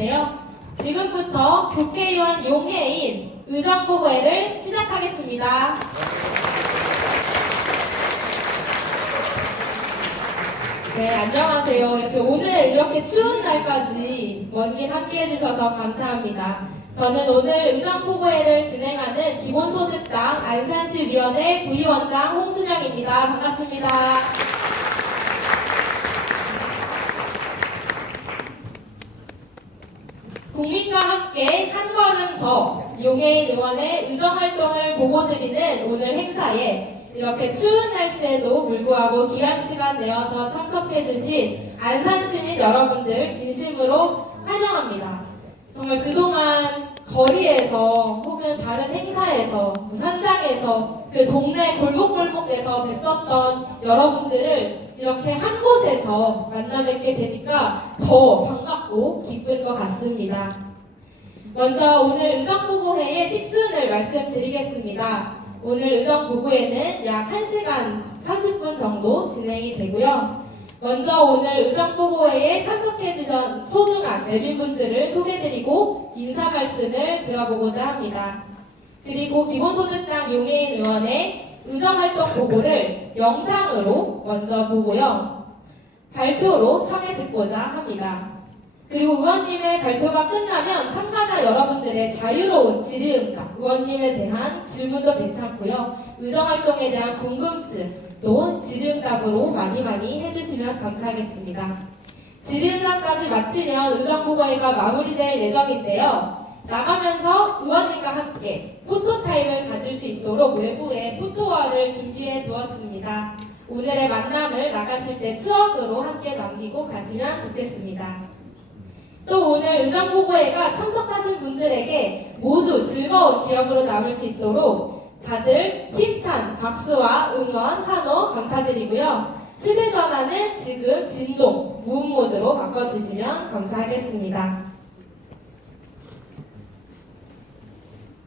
있는데요. 지금부터 국회의원 용해인 의정부고회를 시작하겠습니다. 네, 안녕하세요. 오늘 이렇게 추운 날까지 먼 길 함께 해주셔서 감사합니다. 저는 오늘 의정부고회를 진행하는 기본소득당 안산시위원회 부위원장 홍순영입니다. 반갑습니다. 국민과 함께 한 걸음 더 용해인 의원의 의정활동을 보고드리는 오늘 행사에 이렇게 추운 날씨에도 불구하고 귀한 시간 내어서 참석해주신 안산시민 여러분들 진심으로 환영합니다. 정말 그동안 거리에서 혹은 다른 행사에서 현장에서 그 동네 골목골목에서 뵀었던 여러분들을 이렇게 한 곳에서 만나 뵙게 되니까 더 반갑고 기쁜 것 같습니다. 먼저 오늘 의정부고회의 식순을 말씀드리겠습니다. 오늘 의정부고회는 약 1시간 40분 정도 진행이 되고요. 먼저 오늘 의정부고회에 참석해주신 소중한 내빈분들을 소개드리고 인사 말씀을 들어보고자 합니다. 그리고 기본소득당 용해인 의원의 의정활동 보고를 영상으로 먼저 보고요. 발표로 청해 듣고자 합니다. 그리고 의원님의 발표가 끝나면 참가자 여러분들의 자유로운 질의응답, 의원님에 대한 질문도 괜찮고요. 의정활동에 대한 궁금증도 질의응답으로 많이 해주시면 감사하겠습니다. 질의응답까지 마치면 의정부고회가 마무리될 예정인데요. 나가면서 의원님과 함께 포토타임을 가질 수 있도록 외부에 포토월을 준비해 두었습니다. 오늘의 만남을 나가실 때 추억으로 함께 남기고 가시면 좋겠습니다. 또 오늘 의정부고회가 참석하신 분들에게 모두 즐거운 기억으로 남을 수 있도록 다들 힘찬 박수와 응원, 환호 감사드리고요. 휴대전화는 지금 진동, 무음 모드로 바꿔주시면 감사하겠습니다.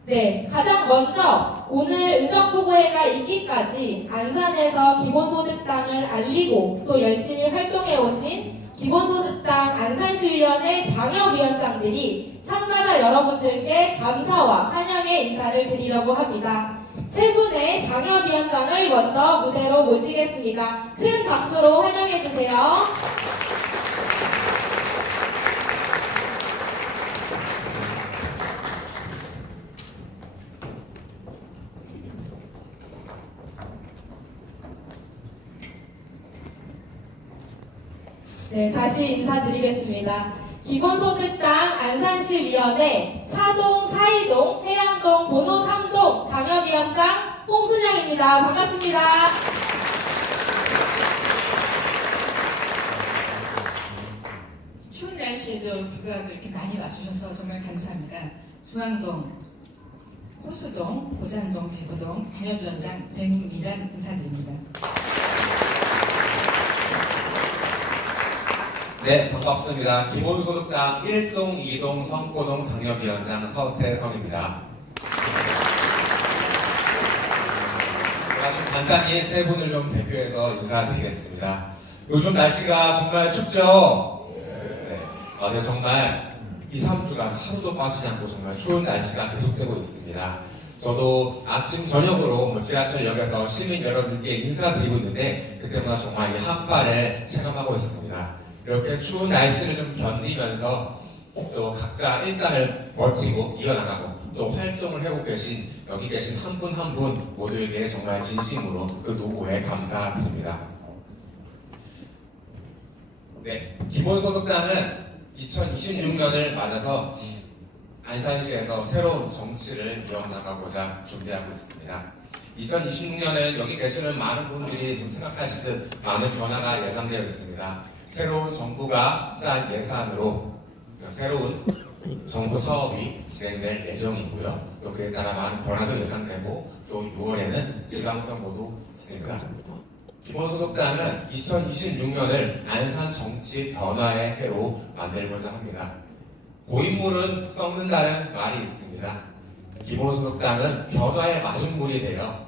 네, 가장 먼저 오늘 의정부고회가 있기까지 안산에서 기본소득당을 알리고 또 열심히 활동해오신 기본소득당 안산시위원회 당협위원장들이 참가자 여러분들께 감사와 환영의 인사를 드리려고 합니다. 세 분의 당협위원장을 먼저 무대로 모시겠습니다. 큰 박수로 환영해주세요. 네, 다시 인사드리겠습니다. 기본소득당 안산시위원회 사동, 사이동, 해양동, 번호 3동 당협위원장 홍순영입니다. 반갑습니다. 추운 날씨에도 불구하고 이렇게 많이 와주셔서 정말 감사합니다. 중앙동, 호수동, 고잔동, 대부동 당협위원장 백미란 인사드립니다. 네, 반갑습니다. 기본소득당 1동, 2동, 성고동 당협위원장 서태성입니다. 제가 좀 간단히 세 분을 좀 대표해서 인사드리겠습니다. 요즘 날씨가 정말 춥죠? 네, 어제 정말 2, 3주간 하루도 빠지지 않고 정말 추운 날씨가 계속되고 있습니다. 저도 아침, 저녁으로 지하철역에서 시민 여러분께 인사드리고 있는데 그때마다 정말 이 한파를 체감하고 있습니다. 이렇게 추운 날씨를 좀 견디면서 또 각자 일상을 버티고 이어나가고 또 활동을 해오고 계신 여기 계신 한 분 한 분 모두에게 정말 진심으로 그 노고에 감사드립니다. 네, 기본소득당은 2026년을 맞아서 안산시에서 새로운 정치를 이어나가고자 준비하고 있습니다. 2026년은 여기 계시는 많은 분들이 지금 생각하시듯 많은 변화가 예상되어 있습니다. 새로운 정부가 짠 예산으로 새로운 정부 사업이 진행될 예정이고요. 또 그에 따라 많은 변화도 예상되고 또 6월에는 지방선거도 있습니다. 기본소득당은 2026년을 안산 정치 변화의 해로 만들고자 합니다. 고인물은 썩는다는 말이 있습니다. 기본소득당은 변화의 마중물이 되어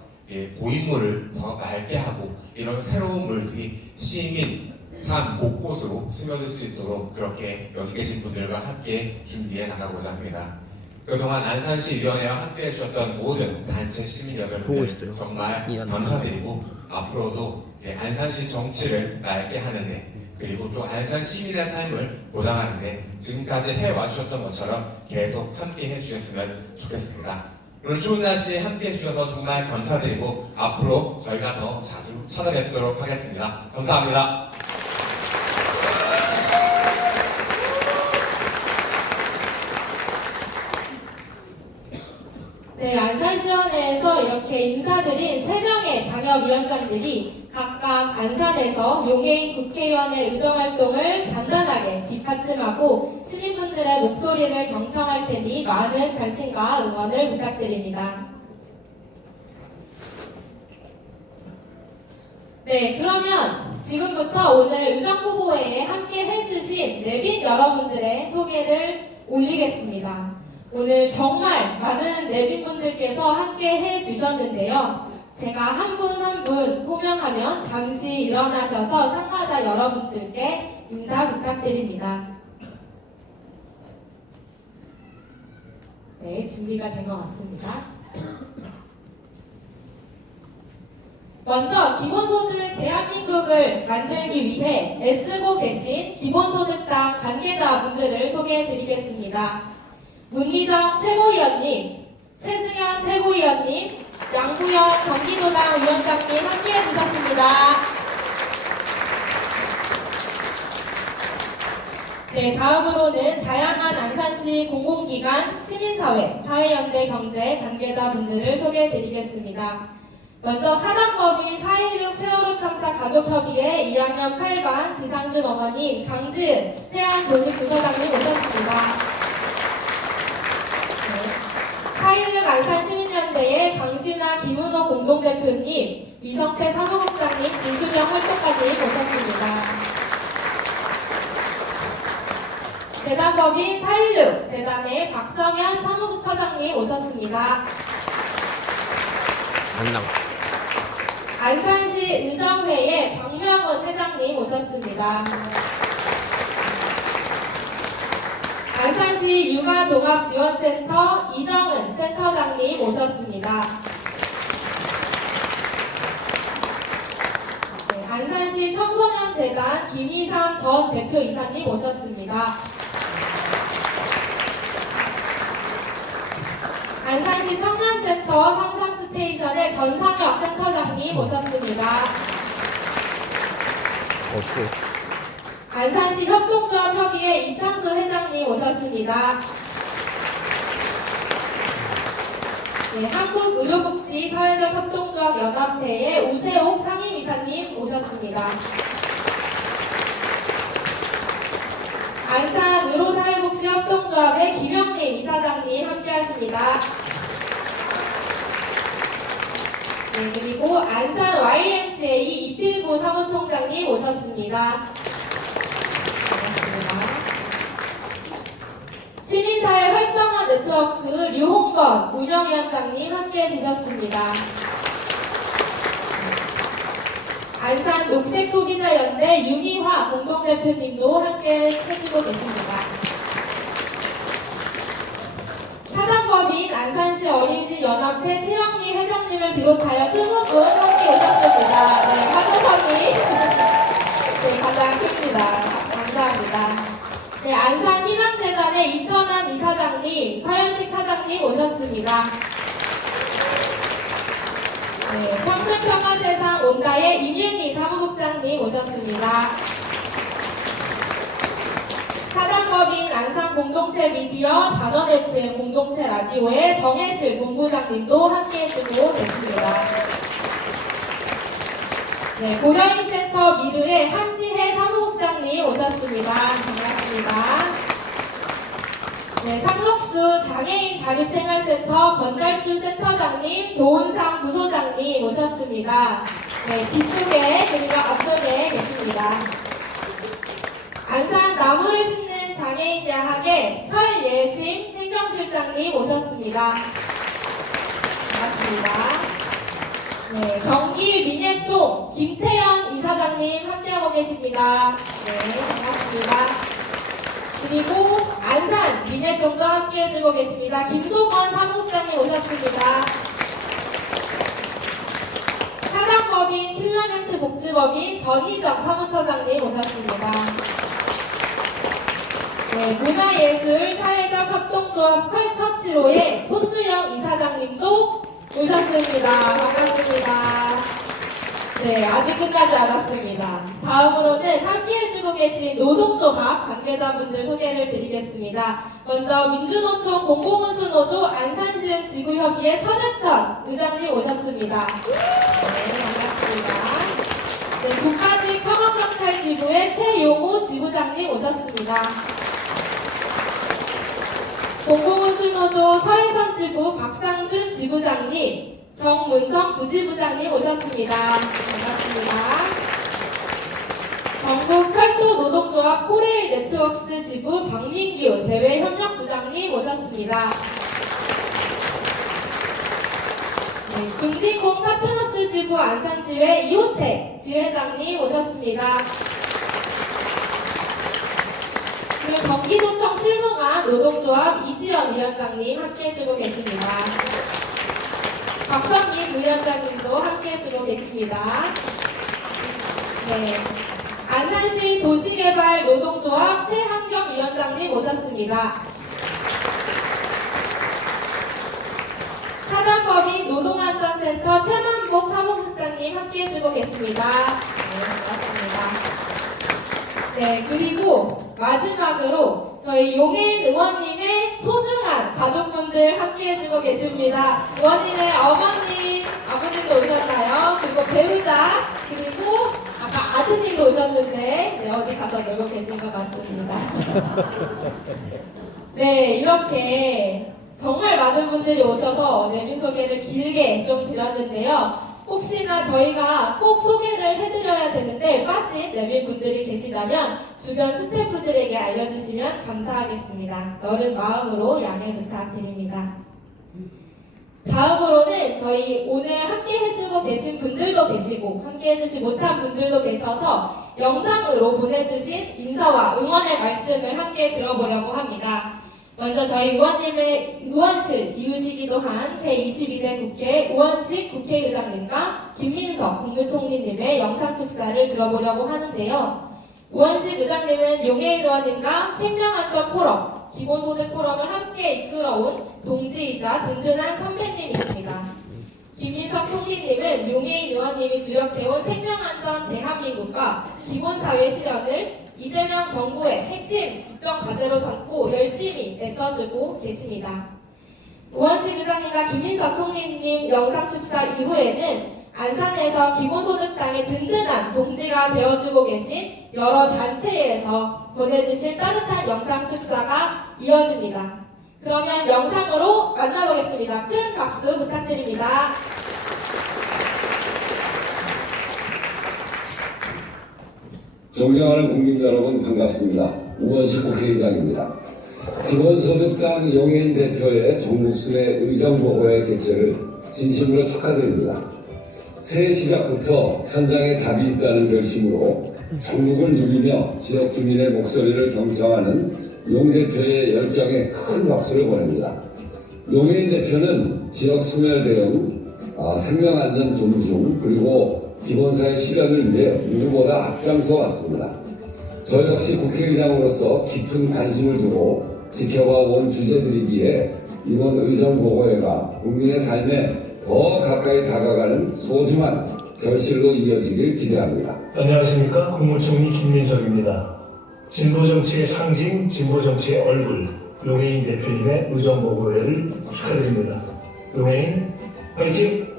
고인물을 더 맑게 하고 이런 새로운 물들이 시민, 삶 곳곳으로 스며들 수 있도록 그렇게 여기 계신 분들과 함께 준비해 나가고자 합니다. 그동안 안산시위원회와 함께 해주셨던 모든 단체 시민 여러분들 정말 감사드리고 앞으로도 안산시 정치를 맑게 하는데 그리고 또 안산 시민의 삶을 보장하는데 지금까지 해와주셨던 것처럼 계속 함께 해주셨으면 좋겠습니다. 오늘 추운 날씨에 함께 해주셔서 정말 감사드리고 앞으로 저희가 더 자주 찾아뵙도록 하겠습니다. 감사합니다. 네, 안산시원회에서 이렇게 인사드린 3명의 당협위원장들이 각각 안산에서 용해인 국회의원의 의정활동을 단단하게 뒷받침하고 시민분들의 목소리를 경청할 테니 많은 관심과 응원을 부탁드립니다. 네, 그러면 지금부터 오늘 의정보고회에 함께 해주신 내빈 여러분들의 소개를 올리겠습니다. 오늘 정말 많은 내빈분들께서 함께 해주셨는데요. 제가 한 분 한 분 호명하면 잠시 일어나셔서 참가자 여러분들께 인사 부탁드립니다. 네, 준비가 된 것 같습니다. 먼저 기본소득 대한민국을 만들기 위해 애쓰고 계신 기본소득당 관계자분들을 소개해드리겠습니다. 문희정 최고위원님, 최승현 최고위원님, 양구현 경기도당 위원장님 함께해 주셨습니다. 네, 다음으로는 다양한 안산시 공공기관, 시민사회, 사회연대 경제 관계자분들을 소개해 드리겠습니다. 먼저 사단법인 4.16 세월호 참사 가족협의회 2학년 8반 지상준 어머님, 강지은 해안도시부서장님 오셨습니다. 4.16 안산시민연대의 강신아 김은호 공동대표님, 위성태 사무국장님, 진수령 활동가님 오셨습니다. 재단법인 4.16 재단의 박성현 사무국처장님 오셨습니다. 안산시 의정회의 박명훈 회장님 오셨습니다. 안산시 육아종합지원센터 이정은 센터장님 오셨습니다. 네, 안산시 청소년재단 김희삼 전 대표이사님 오셨습니다. 안산시 청년센터 상상스테이션의 전상혁 센터장님 오셨습니다. 안산시 협동조합협의회 이창수 회장님 오셨습니다. 네, 한국의료복지 사회적 협동조합 연합회의 우세옥 상임이사님 오셨습니다. 안산 의료사회복지협동조합의 김영림 이사장님 함께하십니다. 네, 그리고 안산 YMCA 이필구 사무총장님 오셨습니다. 시민사회 활성화 네트워크 류홍건 운영위원장님 함께해 주셨습니다. 안산 녹색소비자연대 유미화 공동대표님도 함께 해주고 계십니다. 사단법인 안산시 어린이집 연합회 최영미 회장님을 비롯하여 20분 함께 오셨습니다. 네, 화조선이 네, 가장 큽니다. 감사합니다. 네, 안산 희망재단의 이천환 이사장님, 서현식 사장님 오셨습니다. 네, 평등평화세상 온다의 임윤희 사무국장님 오셨습니다. 사단법인 안산공동체 미디어 단원 FM 공동체 라디오의 정혜실 본부장님도 함께 해주고 계십니다. 네, 고려인센터 미르의 한지혜 사무국장님 오셨습니다. 반갑습니다. 네, 상록수 장애인 자립생활센터 건달주 센터장님, 조은상 부소장님 오셨습니다. 네, 뒤쪽에 그리고 앞쪽에 계십니다. 안산 나무를 심는 장애인 대학의 설예심 행정실장님 오셨습니다. 반갑습니다. 네, 경기 민예총 김태현 이사장님 함께하고 계십니다. 네, 반갑습니다. 그리고 안산 민예총도 함께해주고 계십니다. 김소건 사무국장님 오셨습니다. 사단법인 필라멘트 복지법인 전희정 사무처장님 오셨습니다. 네, 문화예술 사회적 협동조합 컬처치로의 손주영 이사장님도 오셨습니다. 반갑습니다. 네, 아직 끝나지 않았습니다. 다음으로는 함께해주고 계신 노동조합 관계자분들 소개를 드리겠습니다. 먼저 민주노총 공공운수노조 안산시흥 지구협의회 서재천 의장님 오셨습니다. 네, 반갑습니다. 네, 국가직 청원경찰지부의 최용호 지부장님 오셨습니다. 공공운수노조 서해선지부 박상준 지부장님, 정문성 부지부장님 오셨습니다. 반갑습니다. 전국철도노동조합 코레일 네트워크스 지부 박민규 대외협력부장님 오셨습니다. 네, 중진공 파트너스 지부 안산지회 이호택 지회장님 오셨습니다. 그리고 경기도청 실무관 노동조합 이지연 위원장님 함께해주고 계십니다. 박성님 부위원장님도 함께해주고 계십니다. 네, 안산시 도시개발 노동조합 최한경 위원장님 오셨습니다. 사단법인 노동안전센터 최만복 사무국장님 함께해주고 계십니다. 네, 반갑습니다. 네, 그리고 마지막으로 저희 용해인 의원님의 소중한 가족분들 함께해주고 계십니다. 의원님의 어머님, 아버님도 오셨나요? 그리고 배우자, 그리고 아까 아드님도 오셨는데 네, 어디 가서 놀고 계신 것 같습니다. 네, 이렇게 정말 많은 분들이 오셔서 내빈 소개를 길게 좀 드렸는데요. 혹시나 저희가 꼭 소개를 해드려야 되는데 빠진 내빈 분들이 계시다면 주변 스태프들에게 알려주시면 감사하겠습니다. 너른 마음으로 양해 부탁드립니다. 다음으로는 저희 오늘 함께 해주고 계신 분들도 계시고 함께 해주지 못한 분들도 계셔서 영상으로 보내주신 인사와 응원의 말씀을 함께 들어보려고 합니다. 먼저 저희 의원님의 의원실 이웃이기도 한 제22대 국회 우원식 국회의장님과 김민석 국무총리님의 영상 축사를 들어보려고 하는데요. 우원식 의장님은 용해인 의원님과 생명안전 포럼, 기본소득 포럼을 함께 이끌어온 동지이자 든든한 선배님이십니다. 김민석 총리님은 용해인 의원님이 주력해온 생명안전 대한민국과 기본사회 실현을 이재명 정부의 핵심 국정 과제로 삼고 열심히 애써주고 계십니다. 우원식 의장님과 김민석 총리님 영상 축사 이후에는 안산에서 기본소득당의 든든한 동지가 되어주고 계신 여러 단체에서 보내주신 따뜻한 영상 축사가 이어집니다. 그러면 영상으로 만나보겠습니다. 큰 박수 부탁드립니다. 존경하는 국민 여러분 반갑습니다. 우원식 국회의장입니다. 기본소득당 용해인 대표의 전국순회 의정보고회 개최를 진심으로 축하드립니다. 새해 시작부터 현장에 답이 있다는 결심으로 전국을 누비며 지역 주민의 목소리를 경청하는 용 대표의 열정에 큰 박수를 보냅니다. 용해인 대표는 지역 소멸대응, 생명안전 존중, 그리고 기본사회 실현을 위해 누구보다 앞장서 왔습니다. 저 역시 국회의장으로서 깊은 관심을 두고 지켜봐온 주제들이기에 이번 의정보고회가 국민의 삶에 더 가까이 다가가는 소중한 결실로 이어지길 기대합니다. 안녕하십니까. 국무총리 김민석입니다. 진보정치의 상징, 진보정치의 얼굴, 용해인 대표님의 의정보고회를 축하드립니다. 용해인 화이팅!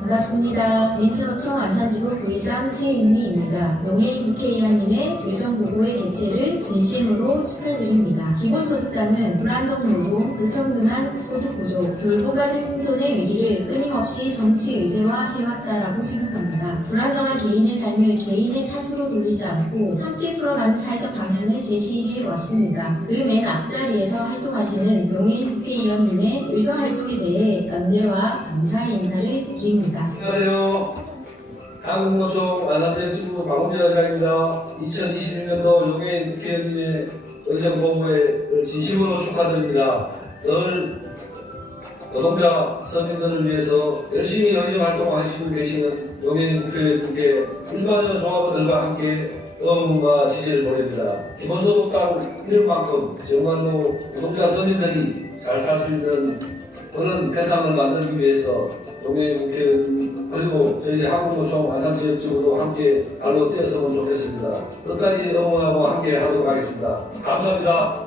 반갑습니다. 민주노총 안산지구 부의장 최윤미입니다. 용해인 국회의원님의 의정보고회 개최를 진심으로 축하드립니다. 기본소득당은 불안정 노동, 불평등한 소득구조, 돌봄과 생존의 위기를 끊임없이 정치 의제화 해왔다라고 생각합니다. 불안정한 개인의 삶을 개인의 탓으로 돌리지 않고 함께 풀어가는 사회적 방향을 제시해 왔습니다. 그 맨 앞자리에서 활동하시는 용해인 국회의원님의 의정활동에 대해 연대와 감사의 인사를 드립니다. 축하드립니다. 안녕하세요. 한국노총 안산지역지부 박홍진 회장입니다. 2021년도 용해인 국회의원님의 의정보고회를 진심으로 축하드립니다. 늘 노동자 서민들을 위해서 열심히 의정활동하시고 계시는 용해인 국회의원님께 일반적 종합원들과 함께 응원과 지지를 보냅니다. 기본소득당 이름만큼 정말로 노동자 서민들이 잘 살 수 있는 그런 세상을 만들기 위해서 용해인 국회의원 그리고 저희 한국노총 안산지역지구도 함께 발로 뛰었으면 좋겠습니다. 끝까지 응원하고 함께 하도록 하겠습니다. 감사합니다.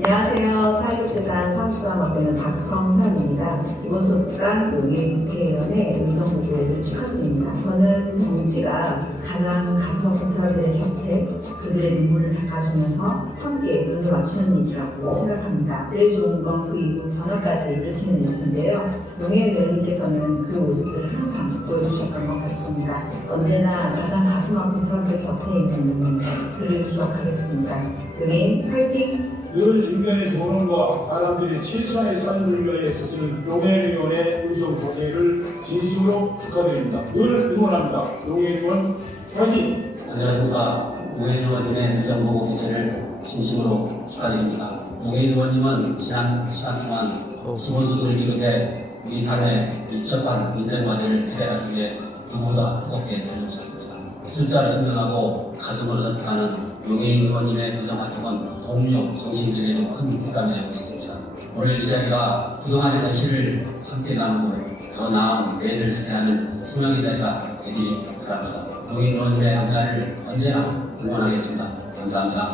안녕하세요. 사회복지단 사무실장 맡고 있는 박성삼입니다. 기본소득당 용해인 국회의원의 의정보고회를 축하드립니다. 저는 정치가 가장 가슴 아픈 사람들의 곁에 그들의 눈물을 닦아주면서 함께 눈을 맞추는 일이라고 생각합니다. 제일 좋은 건 그 이후 변화까지 일으키는 일인데요. 용해인 의원님께서는 그 모습들을 항상 보여주셨던 것 같습니다. 언제나 가장 가슴 아픈 사람들 곁에 있는 용해인, 그를 기억하겠습니다. 용해인 화이팅! 늘 인간의 조언과 사람들이 최소한의 삶을 위하여 쓰는 용해인 의원의 의정보고회를 진심으로 축하드립니다. 늘 응원합니다. 용해인 의원 화이팅! 안녕하십니까. 용해인 의원님의 의정보고 개최를 진심으로 축하드립니다. 용해인 의원님은 지난 시간 동안 기본소득을 비롯해 우리 사회에 밀접한 민생 과제를 해결하기 위해 누구보다 뜨겁게 달려오셨습니다. 숫자를 증명하고 가슴으로 선택하는 용해인 의원님의 의정활동은 동료 정치인들에게도 큰 부담이 되고 있습니다. 오늘 이 자리가 그동안의 현실을 함께 나누고 더 나은 내일을 대하는 희망의 자리가 되길 바랍니다. 용해인 의원님의 함자를 언제나 응원하겠습니다. 감사합니다.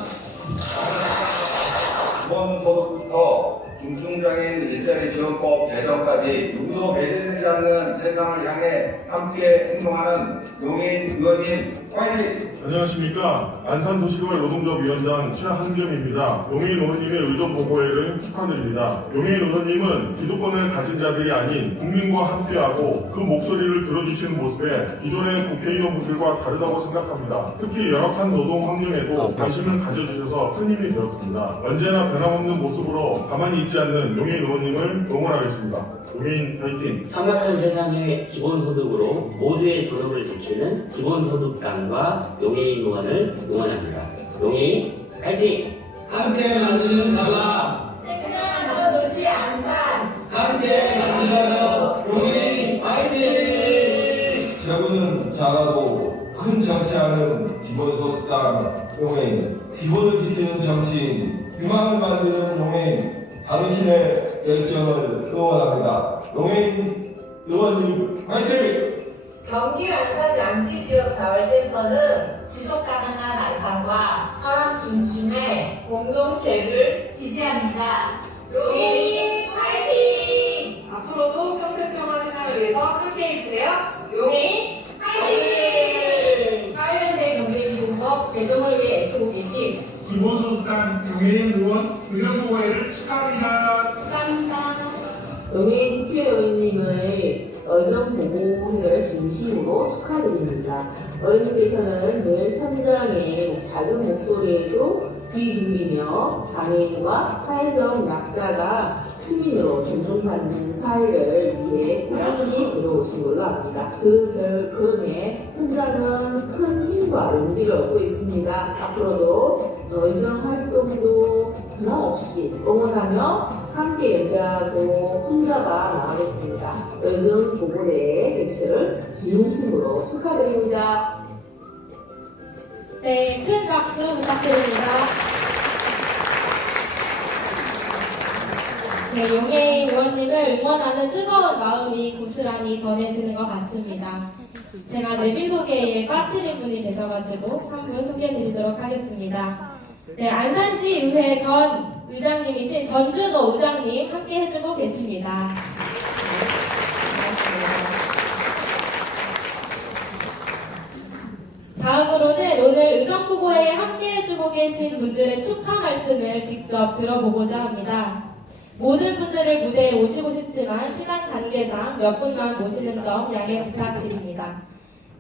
기본소득부터 중증장애인 일자리 지원법 제정까지 누구도 배제되지 않는 세상을 향해 함께 행동하는 용해인 의원님 화이팅! 안녕하십니까. 안산도시개발 노동조합위원장 최한겸입니다. 용해인 의원님의 의정보고회를 축하드립니다. 용해인 의원님은 기득권을 가진 자들이 아닌 국민과 함께하고 그 목소리를 들어주시는 모습에 기존의 국회의원분들과 다르다고 생각합니다. 특히 열악한 노동 환경에도 관심을 가져주셔서 큰 힘이 되었습니다. 언제나 변함없는 모습으로 가만히 있지 않는 용해인 의원님을 응원하겠습니다. 용해인 파이팅! 쌍악한 세상의 기본소득으로 모두의 소득을 지키는 기본소득당과 용해인 의원을 응원합니다. 용해인 파이팅! 함께 만드는 가방, 생각나는 도시 안산. 함께 만들어요. 용해인 파이팅! 저구는 작아도 큰 정치하는 기본소득당 용해인, 기본을 지키는 정치인, 희망을 만드는 용해인, 당신의 열정을 응원합니다. 용해인 의원님 화이팅! 경기 안산 양지지역 자활센터는 지속가능한 안산과 사람 중심의 공동체를 지지합니다. 용해인 화이팅! 앞으로도 평생평화 세상을 위해서 함께해주세요. 용해인 화이팅! 사회연대 경제기본법 제정을 위해 애쓰고 계신 기본소득당 용해인 의원 의정보고회를 축하합니다. 축하합니다. 용해인 국회의원님의 의정보고회를 진심으로 축하드립니다. 의원님께서는 늘 현장의 작은 목소리에도 귀 기울이며 장애인과 사회적 약자가 시민으로 존중받는 사회를 위해 꾸준히 이루어오신 걸로 압니다. 그럼에 현장은 큰 힘과 용기를 얻고 있습니다. 앞으로도 의정 활동도 변함없이 응원하며 함께 연대하고 혼자가 나가겠습니다. 의정 보고대회 개최를 진심으로 축하드립니다. 네, 큰 박수 부탁드립니다. 네, 용해인 의원님을 응원하는 뜨거운 마음이 고스란히 전해지는 것 같습니다. 제가 내비 소개에 빠뜨린 분이 계셔가지고 한 분 소개해드리도록 하겠습니다. 네, 안산시 의회 전 의장님이신 전준호 의장님 함께 해주고 계십니다. 다음으로는 오늘 의정보고회에 함께 해주고 계신 분들의 축하 말씀을 직접 들어보고자 합니다. 모든 분들을 무대에 오시고 싶지만 시간 관계상 몇 분만 모시는 점 양해 부탁드립니다.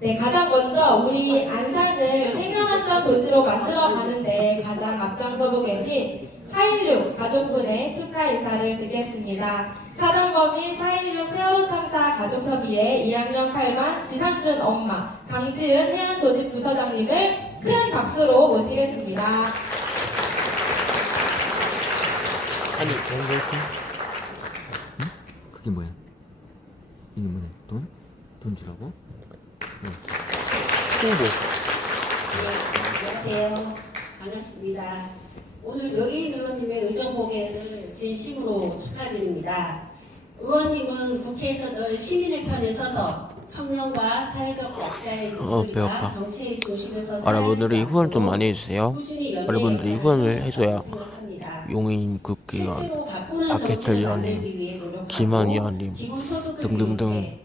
네, 가장 먼저 우리 안산을 생명안전 도시로 만들어가는데 가장 앞장서고 계신 4.16 가족분의 축하 인사를 드리겠습니다. 사단법인 4.16 세월호 참사 가족협의회 2학년 8반 지상준 엄마 강지은 해안조직부서장님을 큰 박수로 모시겠습니다. 아니, 응? 그게 뭐야? 이게 뭐야? 돈? 돈 주라고? 응. 홍보. 안녕하세요. 반갑습니다. 오늘 여기인 의원님의 의정보고회를 진심으로 축하드립니다. 의원님은 국회에서 늘 시민의 편에 서서 청년과 사회적 약자의 목소리가 정치의 중심에 서서 여러분들이 후원 좀 많이 해주세요. 여러분들이 후원을 해줘야 용인 국회의원, 박해철 의원님, 김한 의원님 등등등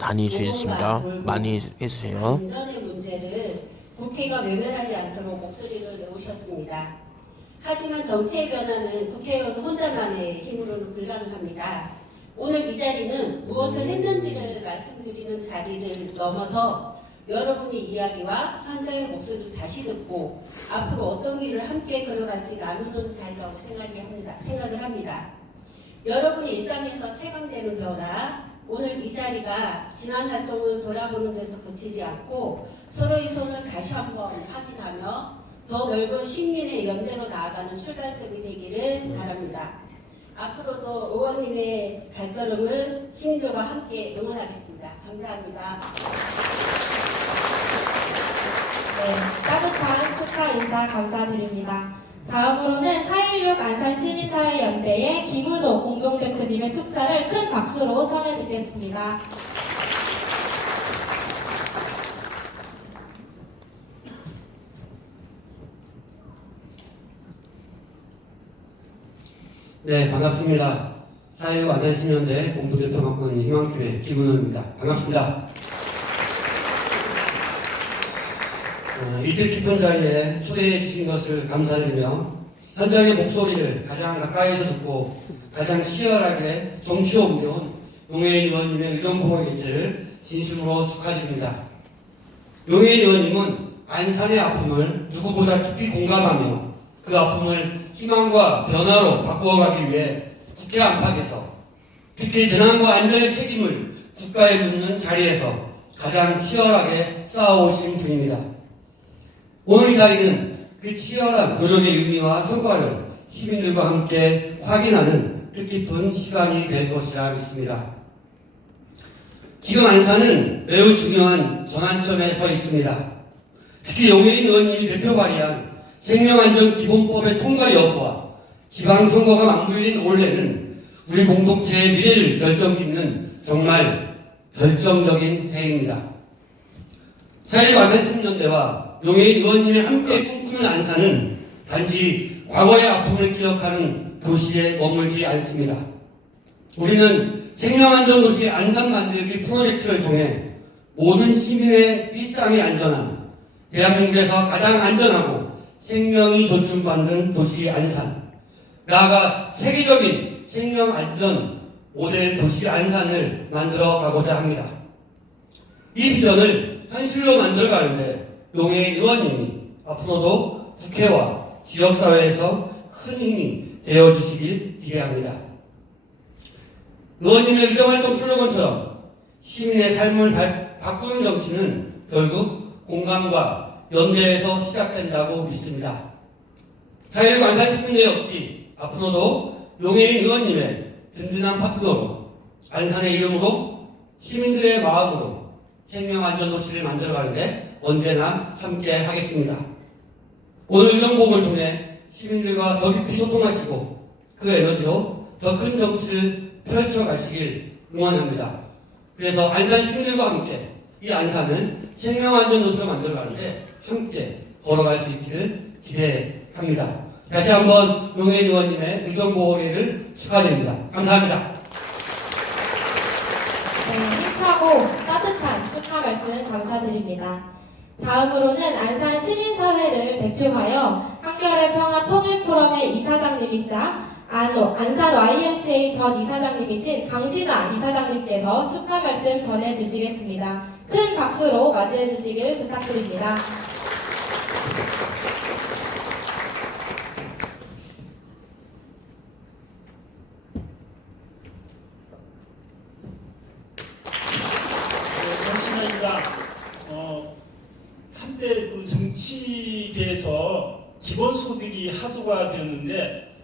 단위 주셨습니다. 많이 해주세요. 안전의 문제를 국회가 외면하지 않도록 목소리를 내오셨습니다. 하지만 정치의 변화는 국회의원 혼자만의 힘으로는 불가능합니다. 오늘 이 자리는 무엇을 했는지를 말씀드리는 자리를 넘어서 여러분의 이야기와 현장의 목소리를 다시 듣고 앞으로 어떤 길을 함께 걸어갈지 나누는 자리라고 생각을 합니다. 여러분의 일상에서 체감되는 변화, 오늘 이 자리가 지난 활동을 돌아보는 데서 그치지 않고 서로의 손을 다시 한번 확인하며 더 넓은 시민의 연대로 나아가는 출발점이 되기를 바랍니다. 앞으로도 의원님의 발걸음을 시민들과 함께 응원하겠습니다. 감사합니다. 네, 따뜻한 축하 인사 감사드립니다. 다음으로는 4.16 안산시민사회연대의 김은호 공동대표님의 축사를 큰 박수로 청해 듣겠습니다. 네, 반갑습니다. 4.16 안산시민연대 공동대표 맡고 있는 희망교회 김은호입니다. 반갑습니다. 이 뜻 깊은 자리에 초대해 주신 것을 감사드리며 현장의 목소리를 가장 가까이서 듣고 가장 치열하게 정치로 옮겨온 용해인 의원님의 의정보호 개최를 진심으로 축하드립니다. 용해인 의원님은 안산의 아픔을 누구보다 깊이 공감하며 그 아픔을 희망과 변화로 바꾸어가기 위해 국회 안팎에서 특히 재난과 안전의 책임을 국가에 묻는 자리에서 가장 치열하게 싸워오신 분입니다. 오늘 이 자리는 그 치열한 노력의 의미와 성과를 시민들과 함께 확인하는 뜻깊은 시간이 될 것이라 믿습니다. 지금 안산은 매우 중요한 전환점에 서 있습니다. 특히 용해인 의원님이 대표 발의한 생명안전기본법의 통과 여부와 지방선거가 맞물린 올해는 우리 공동체의 미래를 결정짓는 정말 결정적인 해입니다. 4.16 안산시민연대와 용해인 의원님이 함께 꿈꾸는 안산은 단지 과거의 아픔을 기억하는 도시에 머물지 않습니다. 우리는 생명안전도시 안산 만들기 프로젝트를 통해 모든 시민의 일상이 안전한 대한민국에서 가장 안전하고 생명이 존중받는 도시 안산, 나아가 세계적인 생명안전 모델 도시 안산을 만들어 가고자 합니다. 이 비전을 현실로 만들어가는데 용해인 의원님이 앞으로도 국회와 지역사회에서 큰 힘이 되어주시길 기대합니다. 의원님의 의정활동 슬로건처럼 시민의 삶을 바꾸는 정치는 결국 공감과 연대에서 시작된다고 믿습니다. 4.16 안산시민대 역시 앞으로도 용해인 의원님의 든든한 파트너로 안산의 이름으로 시민들의 마음으로 생명안전도시를 만들어가는데 언제나 함께 하겠습니다. 오늘 의정복을 통해 시민들과 더 깊이 소통하시고 그 에너지로 더 큰 정치를 펼쳐가시길 응원합니다. 그래서 안산 시민들과 함께 이 안산을 생명안전도시로 만들어가는데 함께 걸어갈 수 있기를 기대합니다. 다시 한번 용해인 의원님의 의정보호회를 축하드립니다. 감사합니다. 네, 힘차고 따뜻한 축하 말씀 감사드립니다. 다음으로는 안산 시민사회를 대표하여 한겨레 평화통일포럼의 이사장님이시자 안산 YMCA 전 이사장님이신 강신아 이사장님께서 축하 말씀 전해주시겠습니다. 큰 박수로 맞이해 주시길 부탁드립니다. 기본소득이 하도가 되었는데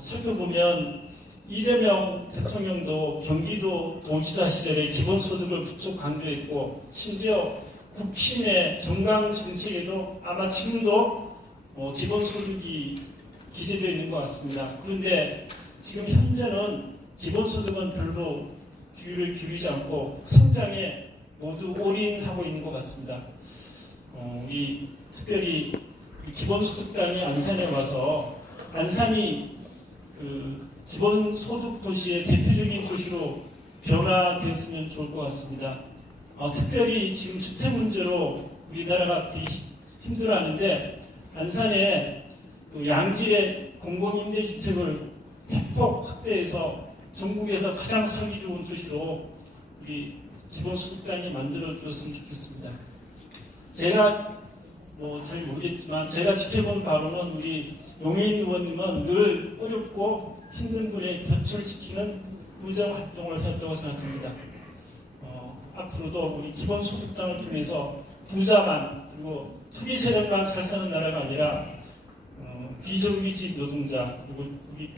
살펴보면 이재명 대통령도 경기도 도지사 시절에 기본소득을 부쩍 강조했고 심지어 국힘의 정강 정책에도 아마 지금도 기본소득이 기재되어 있는 것 같습니다. 그런데 지금 현재는 기본소득은 별로 주의를 기울이지 않고 성장에 모두 올인하고 있는 것 같습니다. 특별히 기본소득당이 안산에 와서 안산이 기본소득 도시의 대표적인 도시로 변화됐으면 좋을 것 같습니다. 특별히 지금 주택 문제로 우리나라가 되게 힘들어하는데 안산에 양질의 공공임대주택을 대폭 확대해서 전국에서 가장 살기 좋은 도시로 우리 기본소득당이 만들어 주었으면 좋겠습니다. 제가 잘 모르겠지만 제가 지켜본 바로는 우리 용해인 의원님은 늘 어렵고 힘든 분의 곁을 지키는 의정 활동을 해왔다고 생각합니다. 앞으로도 우리 기본소득당을 통해서 부자만 그리고 투기 세력만 잘 사는 나라가 아니라 비정규직 노동자 그리고 우리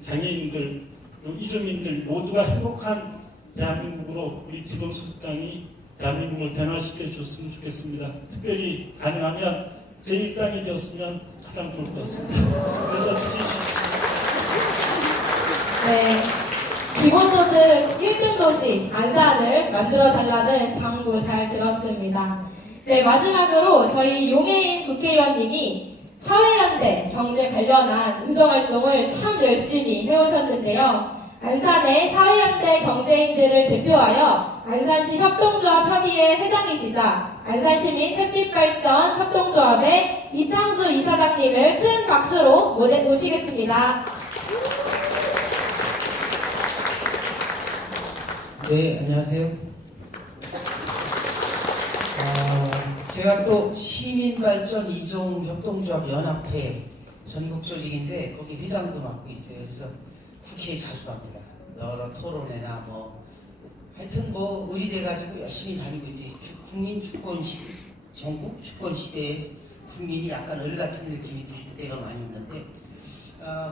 장애인들 그리고 이주민들 모두가 행복한 대한민국으로 우리 기본소득당이 대한민국을 변화시켜 줬으면 좋겠습니다. 특별히 가능하면 제1당이 되었으면 가장 좋을 것 같습니다. 그래서 네, 기본소득 1등 도시 안산을 만들어달라는 당부 잘 들었습니다. 네, 마지막으로 저희 용해인 국회의원님이 사회연대 경제 관련한 의정활동을 참 열심히 해오셨는데요. 안산의 사회연대 경제인들을 대표하여 안산시 협동조합 협의회 회장이시자 안산시민 햇빛발전 협동조합의 이창수 이사장님을 큰 박수로 모시겠습니다. 네, 안녕하세요. 제가 또 시민발전 이종협동조합 연합회 전국 조직인데 거기 회장도 맡고 있어요. 그래서 국회에 자주 갑니다. 여러 토론회나 하여튼 의리돼가지고 열심히 다니고 있어요. 국민 주권 정부 주권 시대에 국민이 약간 을 같은 느낌이 들 때가 많이 있는데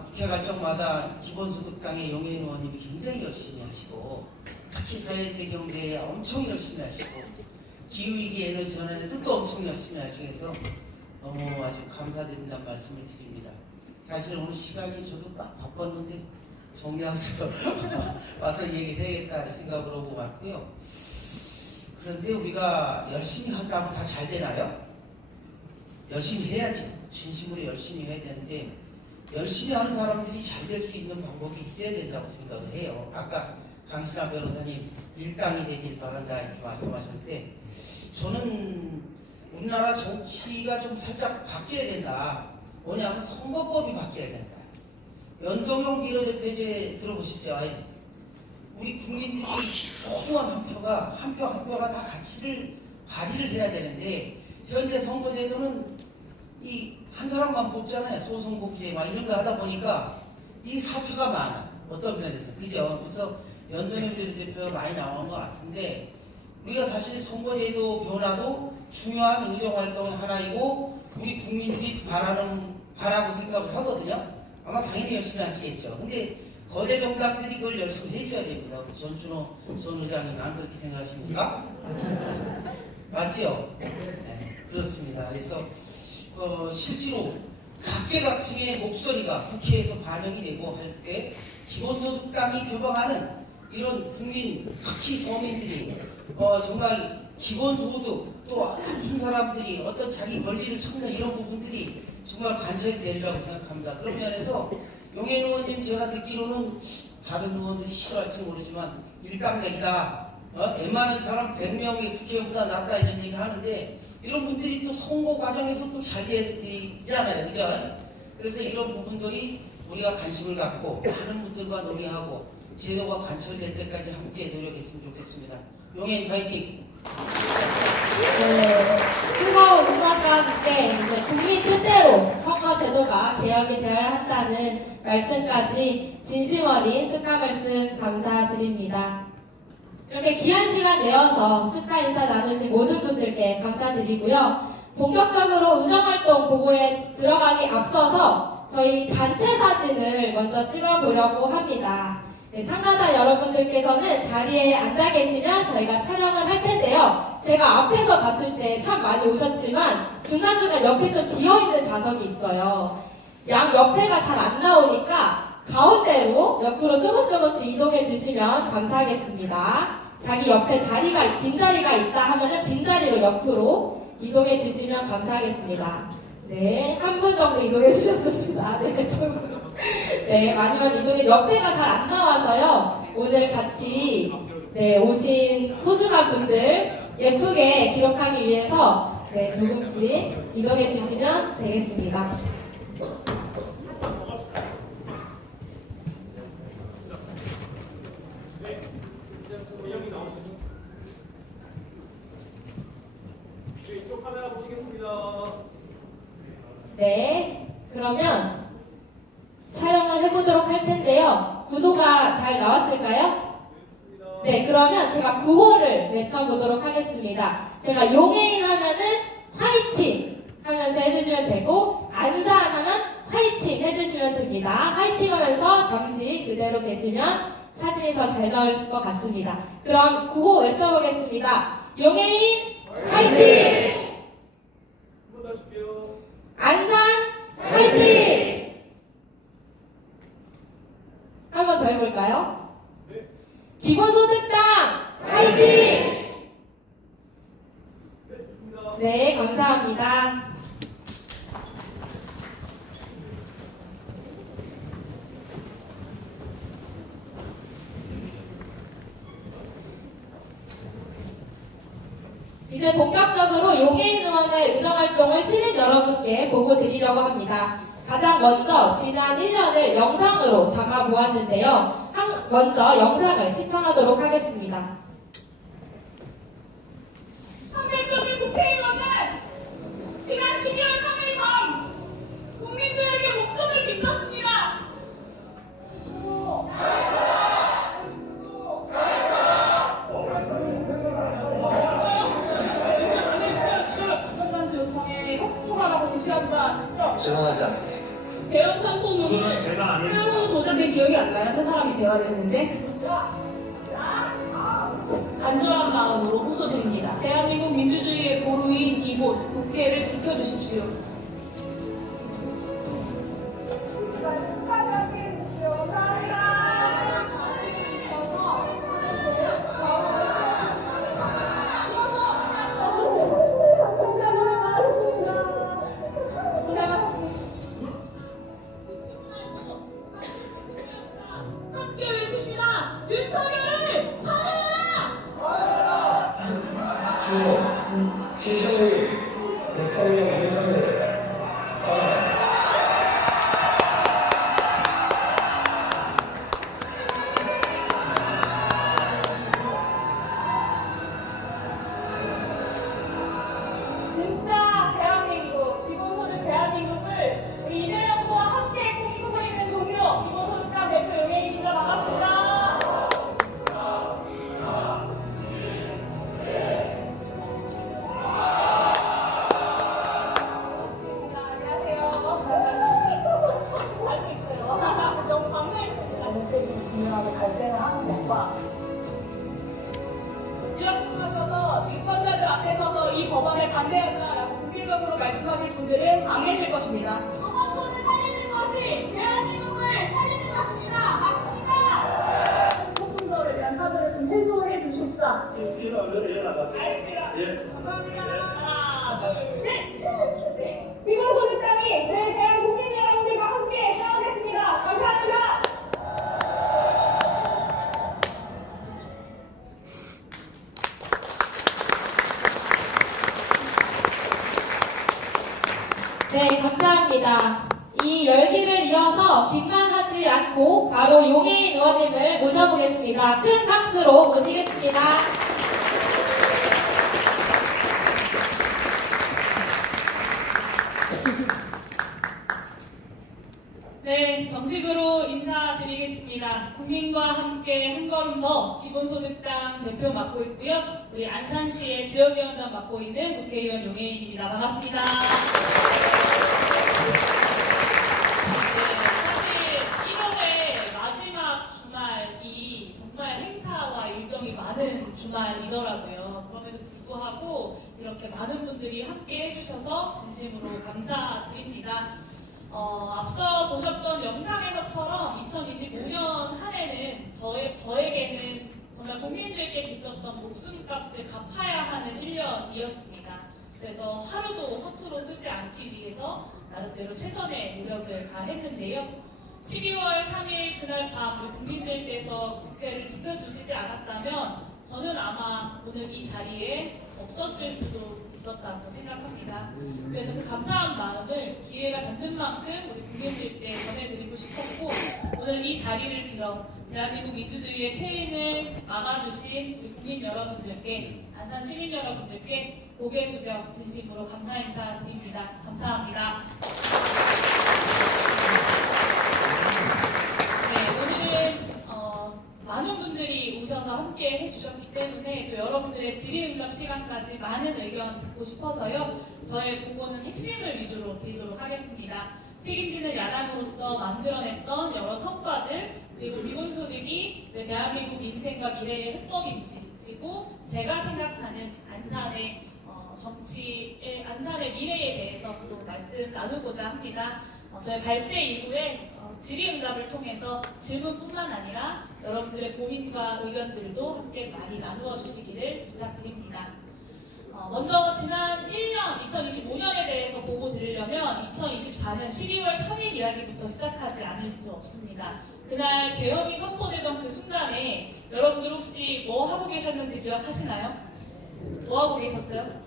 국회 갈 적마다 기본소득당의 용해인 의원님이 굉장히 열심히 하시고 특히 사회연대 경제에 엄청 열심히 하시고 기후위기 에너지 전환에도 또 엄청 열심히 하셔서 너무 아주 감사드린다는 말씀을 드립니다. 사실 오늘 시간이 저도 바빴는데 정리하면서 와서 얘기를 해야겠다 생각을 하고 왔고요. 그런데 우리가 열심히 한다면 다 잘 되나요? 열심히 해야죠. 진심으로 열심히 해야 되는데 열심히 하는 사람들이 잘 될 수 있는 방법이 있어야 된다고 생각을 해요. 아까 강신아 변호사님 일당이 되길 바란다 이렇게 말씀하셨는데 저는 우리나라 정치가 좀 살짝 바뀌어야 된다. 뭐냐면 선거법이 바뀌어야 된다. 연동형 비례대표제 들어보셨죠? 우리 국민들이 소중한 한 표가 한 표가 다 가치를 발휘를 해야 되는데 현재 선거제도는 이 한 사람만 뽑잖아요. 소선거제 막 이런 거 하다 보니까 이 사표가 많아. 어떤 면에서 그죠? 그래서 연동형 비례대표가 많이 나오는 것 같은데 우리가 사실 선거제도 변화도 중요한 의정활동 하나이고 우리 국민들이 바라고 생각을 하거든요. 아마 당연히 열심히 하시겠죠. 근데 거대 정당들이 그걸 열심히 해줘야 됩니다. 전준호 전 의장님 안 그렇게 생각하십니까? 맞지요? 네, 그렇습니다. 그래서 실제로 각계각층의 목소리가 국회에서 반영이 되고 할 때 기본소득당이 표방하는 이런 국민, 특히 서민들이 정말 기본소득 또 아픈 사람들이 어떤 자기 권리를 찾는 이런 부분들이 정말 관철이 되리라고 생각합니다. 그런 면에서 용해인 의원님 제가 듣기로는 다른 의원들이 싫어할지 모르지만 일당백이다. 웬만한 사람 100명이 국회의원보다 낫다 이런 얘기 하는데 이런 분들이 또 선거 과정에서 또 잘 되잖아요. 그죠? 그래서 이런 부분들이 우리가 관심을 갖고 많은 분들과 논의하고 제도가 관철될 때까지 함께 노력했으면 좋겠습니다. 용해인 파이팅! 네, 뜨거운 응원과 함께 국민 뜻대로 선거 제도가 개혁이 되어야 한다는 말씀까지 진심 어린 축하 말씀 감사드립니다. 이렇게 귀한 시간 내어서 축하 인사 나누신 모든 분들께 감사드리고요. 본격적으로 의정활동 보고에 들어가기 앞서서 저희 단체 사진을 먼저 찍어보려고 합니다. 네, 참가자 여러분들께서는 자리에 앉아 계시면 저희가 촬영을 할 텐데요. 제가 앞에서 봤을 때 참 많이 오셨지만 중간중간 옆에 좀 비어있는 좌석이 있어요. 양 옆에가 잘 안 나오니까 가운데로 옆으로 조금씩 이동해 주시면 감사하겠습니다. 자기 옆에 빈자리가 있다 하면은 빈자리로 옆으로 이동해 주시면 감사하겠습니다. 네, 한 분 정도 이동해 주셨습니다. 네, 네, 많이 이동해 옆에가 잘 안 나와서요. 오늘 같이 오신 소중한 분들 예쁘게 기록하기 위해서 조금씩 이동해 주시면 되겠습니다. 네, 그러면 촬영을 해보도록 할 텐데요. 구도가 잘 나왔을까요? 네, 그러면 제가 구호를 외쳐보도록 하겠습니다. 제가 용해인 하면은 화이팅 하면서 해주시면 되고, 안산 하면 화이팅 해주시면 됩니다. 화이팅 하면서 잠시 그대로 계시면 사진이 더 잘 나올 것 같습니다. 그럼 구호 외쳐보겠습니다. 용해인 화이팅! 안산 화이팅! 한 번 더 해볼까요? 기본소득당 화이팅! 네, 감사합니다. 이제 본격적으로 용해인 의원의 의정활동을 시민 여러분께 보고 드리려고 합니다. 가장 먼저 지난 1년을 영상으로 담아보았는데요. 먼저 영상을 시청하도록 하겠습니다. 한국적인 국회의원은 지난 12월 3일 밤 국민들에게 목숨을 빚었습니다. 확보하라고 지시한다. 전화하자. 대형 상품은 향후 조작된 기억이 안 나요? 세 사람이 대화를 했는데 간절한 마음으로 호소드립니다. 대한민국 민주주의의 보루인 이곳 국회를 지켜주십시오. 함께 외칩시다. 윤석열을 살해라! 시청률 대통령 윤석열 진짜 대한민국, 기본소득 대한민국을 우리 이재명 후보와 함께 꿈꾸고 있는 동료 기본소득당 대표 용해인입니다. 반갑습니다. 너무 감사했습니다. 책임 분명하게 발생을 하는 것과 지역구에 서서 유권자들 앞에 서서 이 법안을 반대한다라고 공개적으로 말씀하실 분들은 안 계실 것입니다. 조건소를 살리는 것이 대한민국을 살리는 것입니다. 맞습니다. 소금서에 대한 사과를 좀 해소해 주십사. 알겠습니다. 감사합니다. 하나, 둘, 셋. 기본소득당이 저희 대한 국민 여러분들과 함께 싸우겠습니다. 감사합니다. 네, 감사합니다. 이 열기를 이어서 긴만 하지 않고 바로 용해인 의원님을 모셔보겠습니다. 큰 박수로 모시겠습니다. 네, 정식으로 인사드리겠습니다. 국민과 함께 한 걸음 더 기본소득당 대표 맡고 있고요. 우리 안산시의 지역위원장 맡고 있는 국회의원 용혜인입니다. 반갑습니다. 사실 1월의 마지막 주말이 정말 행사와 일정이 많은 주말이더라고요. 그럼에도 불구하고 이렇게 많은 분들이 함께 해주셔서 진심으로 감사드립니다. 앞서 보셨던 영상에서처럼 2025년 한 해는 저에게는 정말 국민들께 빚졌던 목숨값을 갚아야 하는 1년이었습니다. 그래서 하루도 허투루 쓰지 않기 위해서 나름대로 최선의 노력을 다했는데요. 12월 3일 그날 밤 우리 국민들께서 국회를 지켜주시지 않았다면 저는 아마 오늘 이 자리에 없었을 수도 있었다고 생각합니다. 그래서 그 감사한 마음을 기회가 닿는 만큼 우리 국민들께 전해드리고 싶었고, 오늘 이 자리를 빌어 대한민국 민주주의의 퇴행을 막아주신 우리 국민 여러분들께, 안산 시민 여러분들께 고개 숙여 진심으로 감사 인사 드립니다. 감사합니다. 네, 오늘은 많은 분들이 오셔서 함께 해주셨기 때문에 또 여러분들의 질의응답 시간까지 많은 의견 듣고 싶어서요. 저의 보고는 핵심을 위주로 드리도록 하겠습니다. 책임지는 야당으로서 만들어냈던 여러 성과들, 그리고 기본소득이 왜 대한민국 민생과 미래의 해법인지, 그리고 제가 생각하는 안산의 안산의 미래에 대해서 또 말씀 나누고자 합니다. 저희 발제 이후에 질의응답을 통해서 질문뿐만 아니라 여러분들의 고민과 의견들도 함께 많이 나누어 주시기를 부탁드립니다. 먼저 지난 1년 2025년에 대해서 보고 드리려면 2024년 12월 3일 이야기부터 시작하지 않을 수 없습니다. 그날 계엄이 선포되던 그 순간에 여러분들 혹시 뭐 하고 계셨는지 기억하시나요? 뭐 하고 계셨어요?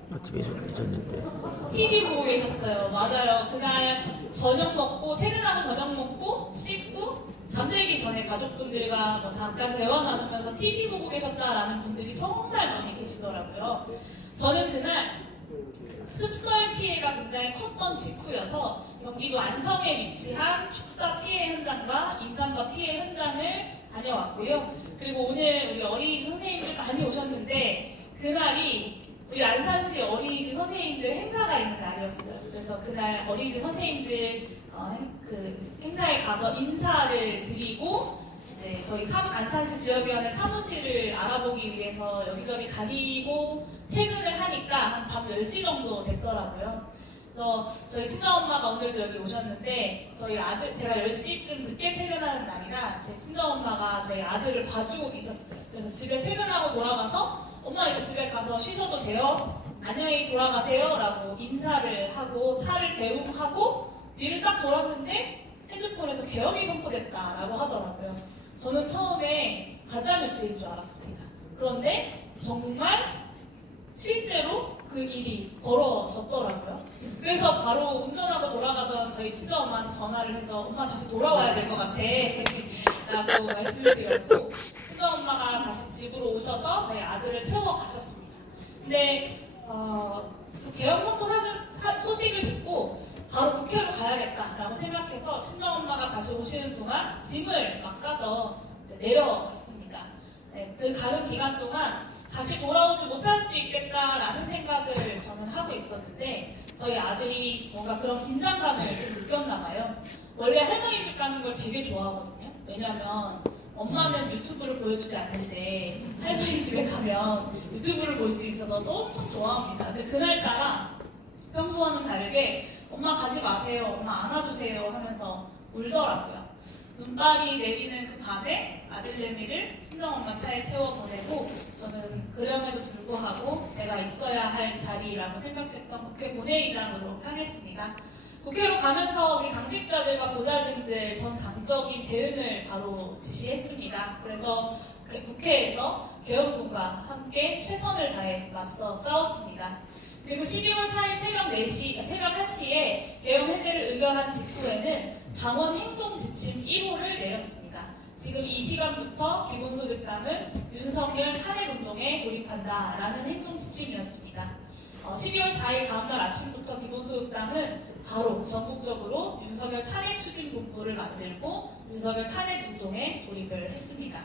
TV 보고 계셨어요. 맞아요. 그날 저녁 먹고, 퇴근하고 저녁 먹고, 씻고, 잠들기 전에 가족분들과 뭐 잠깐 대화 나누면서 TV 보고 계셨다라는 분들이 정말 많이 계시더라고요. 저는 그날 습설 피해가 굉장히 컸던 직후여서 경기도 안성에 위치한 축사 피해 현장과 인삼바 피해 현장을 다녀왔고요. 그리고 오늘 우리 어린이집 선생님들 많이 오셨는데 그날이 우리 안산시 어린이집 선생님들 행사가 있는 날이었어요. 그래서 그날 어린이집 선생님들 그 행사에 가서 인사를 드리고 이제 저희 안산시 지역위원회 사무실을 알아보기 위해서 여기저기 다니고 퇴근을 하니까 한 밤 10시 정도 됐더라고요. 그래서 저희 친정엄마가 오늘도 여기 오셨는데 저희 아들, 제가 10시쯤 늦게 퇴근하는 날이라 제 친정엄마가 저희 아들을 봐주고 계셨어요. 그래서 집에 퇴근하고 돌아가서 엄마 이제 집에 가서 쉬셔도 돼요? 안녕히 돌아가세요 라고 인사를 하고 차를 배웅하고 뒤를 딱 돌았는데 핸드폰에서 계엄이 선포됐다라고 하더라고요. 저는 처음에 가짜뉴스인 줄 알았습니다. 그런데 정말 실제로 그 일이 벌어졌더라고요. 그래서 바로 운전하고 돌아가던 저희 친정엄마한테 전화를 해서 엄마 다시 돌아와야 될 것 같아 라고 말씀을 드렸고 친정엄마가 다시 집으로 오셔서 저희 아들을 태워 가셨습니다. 근데 그 계엄 선포 소식을 듣고 바로 국회로 가야겠다라고 생각해서 친정엄마가 다시 오시는 동안 짐을 막 싸서 내려갔습니다. 네, 그 가는 기간 동안 다시 돌아오지 못할 수도 있겠다라는 생각을 저는 하고 있었는데 저희 아들이 뭔가 그런 긴장감을 좀 느꼈나 봐요. 원래 할머니 집 가는 걸 되게 좋아하거든요. 왜냐면 엄마는 유튜브를 보여주지 않는데 할머니 집에 가면 유튜브를 볼 수 있어서 엄청 좋아합니다. 근데 그날따라 평소와는 다르게 엄마 가지 마세요, 엄마 안아주세요 하면서 울더라고요. 눈발이 내리는 그 밤에 아들내미를 친정엄마 차에 태워보내고 저는 그럼에도 불구하고 제가 있어야 할 자리라고 생각했던 국회 본회의장으로 향했습니다. 국회로 가면서 우리 당직자들과 보좌진들 전 당적인 대응을 바로 지시했습니다. 그래서 그 국회에서 계엄군과 함께 최선을 다해 맞서 싸웠습니다. 그리고 12월 4일 새벽 1시에 계엄 해제를 의결한 직후에는 당원 행동 지침 1호를 내렸습니다. 지금 이 시간부터 기본소득당은 윤석열 탄핵운동에 돌입한다라는 행동 지침이었습니다. 12월 4일 다음날 아침부터 기본소득당은 바로 전국적으로 윤석열 탄핵 추진 본부를 정부를 만들고 윤석열 탄핵 운동에 돌입을 했습니다.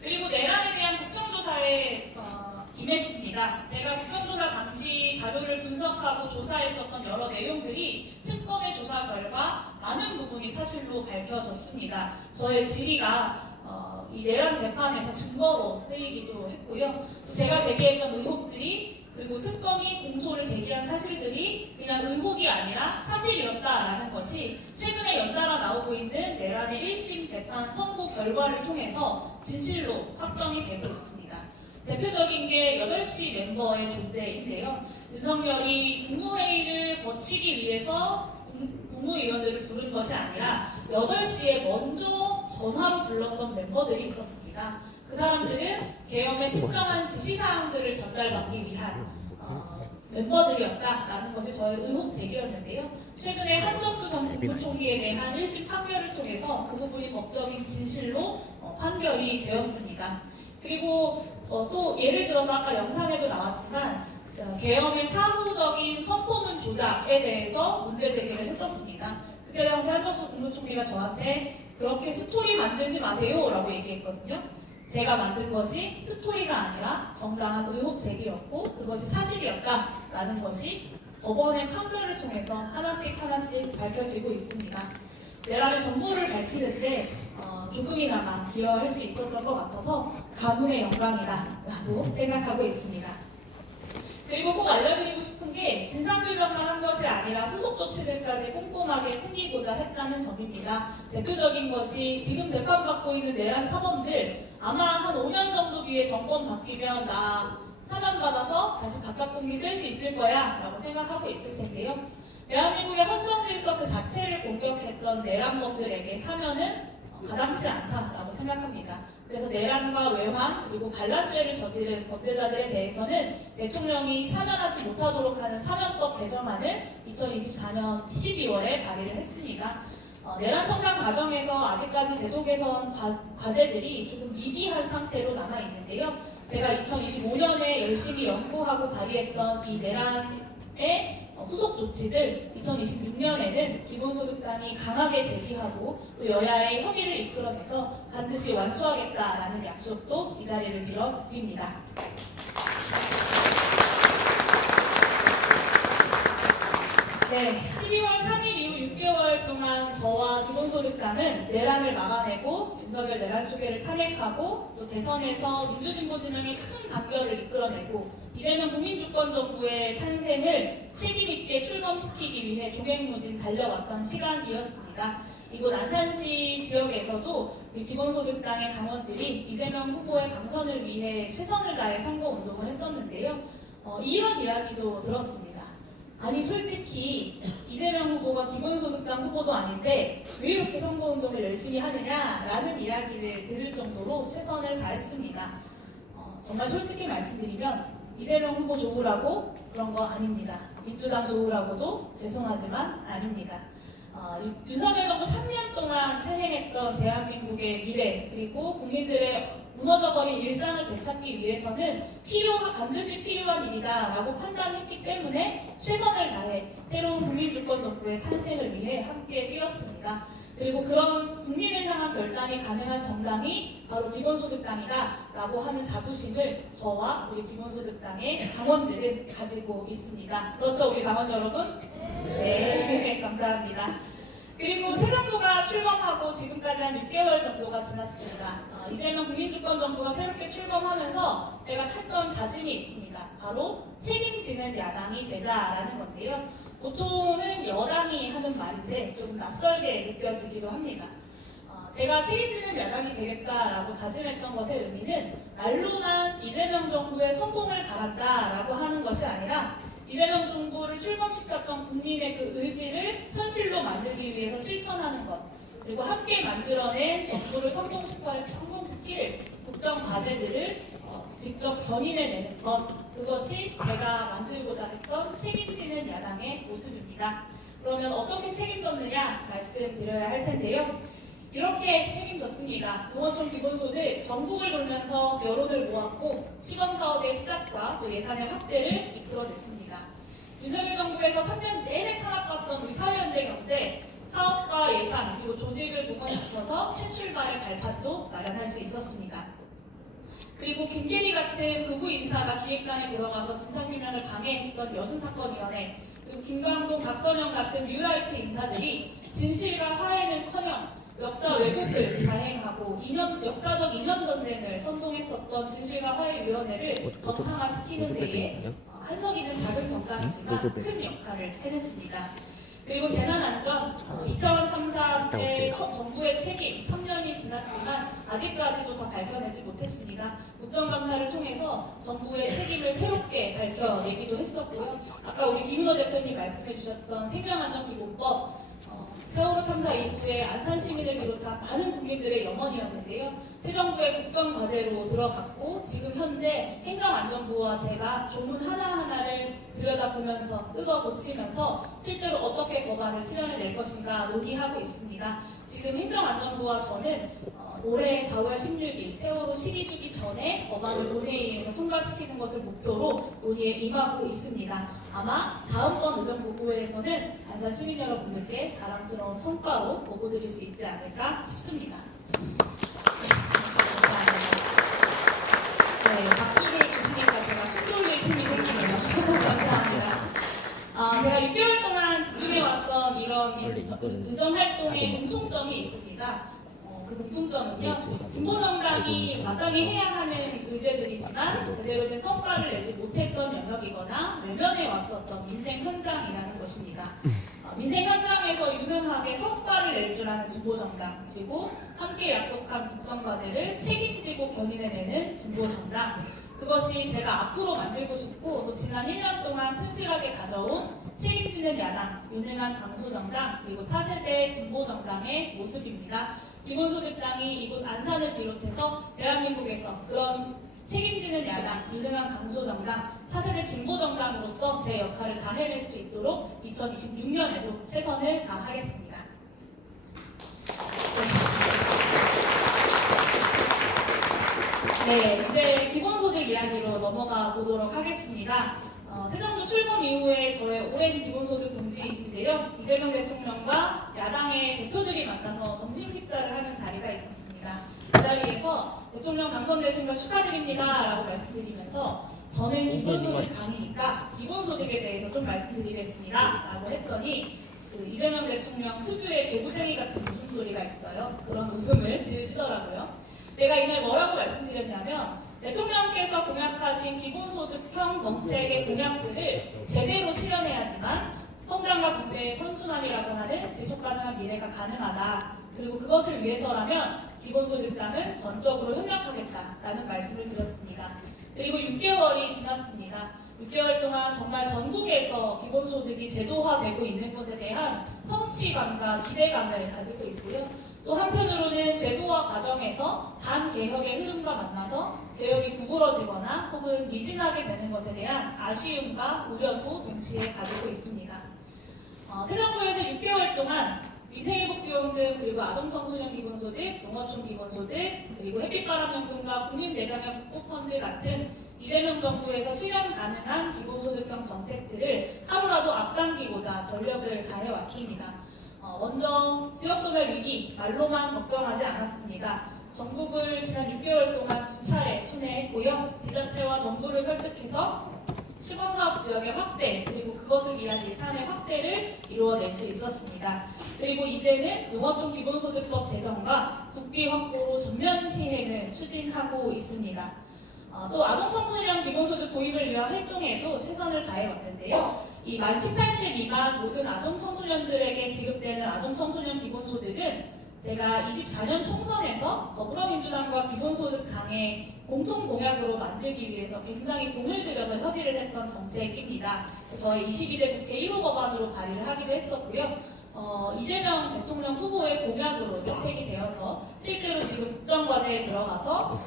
그리고 내란에 대한 국정조사에 임했습니다. 제가 국정조사 당시 자료를 분석하고 조사했었던 여러 내용들이 특검의 조사 결과 많은 부분이 사실로 밝혀졌습니다. 저의 질의가 이 내란 재판에서 증거로 쓰이기도 했고요. 또 제가 제기했던 의혹들이 그리고 특검이 공소를 제기한 사실들이 그냥 의혹이 아니라 사실이었다라는 것이 최근에 연달아 나오고 있는 내란의 1심 재판 선고 결과를 통해서 진실로 확정이 되고 있습니다. 대표적인 게 8시 멤버의 존재인데요. 윤석열이 국무회의를 거치기 위해서 국무위원들을 부른 것이 아니라 8시에 먼저 전화로 불렀던 멤버들이 있었습니다. 그 사람들은 계엄의 특정한 지시사항들을 전달받기 위한 멤버들이었다라는 것이 저의 의혹 제기였는데요. 최근에 한덕수 전 국무총리에 대한 1심 판결을 통해서 그 부분이 법적인 진실로 판결이 되었습니다. 그리고 또 예를 들어서 아까 영상에도 나왔지만 계엄의 사후적인 선포문 조작에 대해서 문제 제기를 했었습니다. 그때 당시 한덕수 국무총리가 저한테 그렇게 스토리 만들지 마세요 라고 얘기했거든요. 제가 만든 것이 스토리가 아니라 정당한 의혹 제기였고 그것이 사실이었다라는 것이 법원의 판결을 통해서 하나씩 밝혀지고 있습니다. 내란의 정보를 밝히는데 조금이나마 기여할 수 있었던 것 같아서 가문의 영광이다라고 생각하고 있습니다. 그리고 꼭 알려드리고 싶은 게 진상규명만 한 것이 아니라 후속 조치들까지 꼼꼼하게 챙기고자 했다는 점입니다. 대표적인 것이 지금 재판받고 있는 내란 사범들 아마 한 5년 정도 뒤에 정권 바뀌면 나 사면받아서 다시 바깥 공기 쓸 수 있을 거야 라고 생각하고 있을 텐데요. 대한민국의 헌정 질서 그 자체를 공격했던 내란범들에게 사면은 가당치 않다라고 생각합니다. 그래서 내란과 외환 그리고 반란죄를 저지른 범죄자들에 대해서는 대통령이 사면하지 못하도록 하는 사면법 개정안을 2024년 12월에 발의를 했습니다. 내란 청산 과정에서 아직까지 제도 개선 과제들이 조금 미비한 상태로 남아 있는데요. 제가 2025년에 열심히 연구하고 발의했던 이 내란의 후속 조치들 2026년에는 기본소득당이 강하게 제기하고 또 여야의 협의를 이끌어내서 반드시 완수하겠다라는 약속도 이 자리를 빌어드립니다. 네, 12월 3일 이후 6개월 동안 저와 기본소득당은 내란을 막아내고 윤석열 내란 수괴를 탄핵하고 또 대선에서 민주진보진영의 큰 단결을 이끌어내고 이재명 국민주권정부의 탄생을 책임있게 출범시키기 위해 종횡무진 달려왔던 시간이었습니다. 이곳 안산시 지역에서도 우리 기본소득당의 당원들이 이재명 후보의 당선을 위해 최선을 다해 선거운동을 했었는데요. 이런 이야기도 들었습니다. 아니 솔직히 이재명 후보가 기본소득당 후보도 아닌데 왜 이렇게 선거운동을 열심히 하느냐라는 이야기를 들을 정도로 최선을 다했습니다. 정말 솔직히 말씀드리면 이재명 후보 좋으라고 그런 거 아닙니다. 민주당 좋으라고도 죄송하지만 아닙니다. 윤석열 정부 3년 동안 태행했던 대한민국의 미래 그리고 국민들의 무너져버린 일상을 되찾기 위해서는 반드시 필요한 일이다라고 판단했기 때문에 최선을 다해 새로운 국민주권정부의 탄생을 위해 함께 뛰었습니다. 그리고 그런 국민을 향한 결단이 가능한 정당이 바로 기본소득당이다라고 하는 자부심을 저와 우리 기본소득당의 당원들은 가지고 있습니다. 그렇죠, 우리 당원 여러분? 네, 감사합니다. 그리고 새 정부가 출범하고 지금까지 한 6개월 정도가 지났습니다. 이재명 국민주권정부가 새롭게 출범하면서 제가 했던 다짐이 있습니다. 바로 책임지는 야당이 되자라는 건데요. 보통은 여당이 하는 말인데 조금 낯설게 느껴지기도 합니다. 제가 책임지는 야당이 되겠다라고 다짐했던 것의 의미는 말로만 이재명 정부의 성공을 바란다라고 하는 것이 아니라 이재명 정부를 출범시켰던 국민의 그 의지를 현실로 만들기 위해서 실천하는 것, 그리고 함께 만들어낸 정부를 성공시킬 국정 과제들을 직접 견인해내는 것, 그것이 제가 만들고자 했던 책임지는 야당의 모습입니다. 그러면 어떻게 책임졌느냐 말씀드려야 할 텐데요. 이렇게 책임졌습니다. 농어촌 기본소득 전국을 돌면서 여론을 모았고 시범사업의 시작과 또 예산의 확대를 이끌어냈습니다. 윤석열 정부에서 3년 내내 탄압받던 우리 사회연대 경제, 사업과 예산, 출발의 발판도 마련할 수 있었습니다. 그리고 김계리 같은 극우 인사가 기획단에 들어가서 진상규명을 방해했던 여순사건위원회, 그리고 김광동, 박선영 같은 뉴라이트 인사들이 진실과 화해는커녕 역사 왜곡을 자행하고 역사적 이념 전쟁을 선동했었던 진실과 화해위원회를 정상화시키는 데에 한석이는 작은 정당이지만 큰 역할을 해냈습니다. 그리고 재난안전, 이태원 참사의 정부의 책임 3년이 지났지만 아직까지도 다 밝혀내지 못했습니다. 국정감사를 통해서 정부의 책임을 새롭게 밝혀내기도 했었고요. 아까 우리 김은호 대표님 말씀해 주셨던 생명안전기본법, 세월호 참사 이후에 안산 시민을 비롯한 많은 국민들의 염원이었는데요. 새 정부의 국정과제로 들어갔고 지금 현재 행정안전부와 제가 조문 하나하나를 들여다보면서 뜯어고치면서 실제로 어떻게 법안을 실현해낼 것인가 논의하고 있습니다. 지금 행정안전부와 저는 올해 4월 16일 세월호 12주기 전에 법안을 본회의에서 통과시키는 것을 목표로 논의에 임하고 있습니다. 아마 다음번 의정부고회에서는 안산 시민 여러분들께 자랑스러운 성과로 보고드릴 수 있지 않을까 싶습니다. 네, 박수를 주시니까 제가 숨 돌릴 틈이 생기네요. 감사합니다. 제가 6개월 동안 집중해왔던 이런 의정활동의 공통점이 있습니다. 그 공통점은요, 진보정당이 마땅히 해야 하는 의제들이지만 제대로 된 성과를 내지 못했던 영역이거나 외면해 왔었던 민생 현장이라는 것입니다. 민생 현장에서 유능하게 성과를 낼 줄 아는 진보정당, 그리고 함께 약속한 국정과제를 책임지고 견인해내는 진보정당, 그것이 제가 앞으로 만들고 싶고 또 지난 1년 동안 튼실하게 가져온 책임지는 야당, 유능한 강소정당, 그리고 차세대 진보정당의 모습입니다. 기본소득당이 이곳 안산을 비롯해서 대한민국에서 그런 책임지는 야당, 유능한 강소정당, 차세대 진보정당으로서 제 역할을 다해낼 수 있도록 2026년에도 최선을 다하겠습니다. 네, 이제 기본소득 이야기로 넘어가 보도록 하겠습니다. 새 정부 출범 이후에 저의 오랜 기본소득 동지이신데요. 이재명 대통령과 야당의 대표들이 만나서 점심 식사를 하는 자리가 있었습니다. 그 자리에서 대통령 당선되신 걸 축하드립니다 라고 말씀드리면서 저는 기본소득 당이니까 기본소득에 대해서 좀 말씀드리겠습니다 라고 했더니 이재명 대통령 특유의 개구쟁이 같은 웃음소리가 있어요. 그런 웃음을 지으시더라고요. 제가 이날 뭐라고 말씀드렸냐면 대통령께서 공약하신 기본소득형 정책의 공약들을 제대로 실현해야지만 성장과 분배의 선순환이라고 하는 지속가능한 미래가 가능하다. 그리고 그것을 위해서라면 기본소득당은 전적으로 협력하겠다라는 말씀을 드렸습니다. 그리고 6개월이 지났습니다. 6개월 동안 정말 전국에서 기본소득이 제도화되고 있는 것에 대한 성취감과 기대감을 가지고 있고요. 또 한편으로는 제도화 과정에서 반개혁의 흐름과 만나서 개혁이 구부러지거나 혹은 미진하게 되는 것에 대한 아쉬움과 우려도 동시에 가지고 있습니다. 새 정부에서 6개월 동안 민생회복지원금, 그리고 아동청소년 기본소득, 농어촌 기본소득, 그리고 햇빛바람연금과 국민내장형 국고펀드 같은 이재명 정부에서 실현 가능한 기본소득형 정책들을 하루라도 앞당기고자 전력을 다해왔습니다. 먼저 지역소멸 위기, 말로만 걱정하지 않았습니다. 전국을 지난 6개월 동안 2차례 순회했고요. 지자체와 정부를 설득해서 시범사업 지역의 확대, 그리고 그것을 위한 예산의 확대를 이루어낼 수 있었습니다. 그리고 이제는 농어촌 기본소득법 제정과 국비 확보로 전면 시행을 추진하고 있습니다. 또 아동청소년 기본소득 도입을 위한 활동에도 최선을 다해왔는데요. 이 만 18세 미만 모든 아동청소년들에게 지급되는 아동청소년 기본소득은 제가 24년 총선에서 더불어민주당과 기본소득 당의 공통 공약으로 만들기 위해서 굉장히 공을 들여서 협의를 했던 정책입니다. 저희 22대 국회 1호 법안으로 발의를 하기도 했었고요. 이재명 대통령 후보의 공약으로 채택이 되어서 실제로 지금 국정과제에 들어가서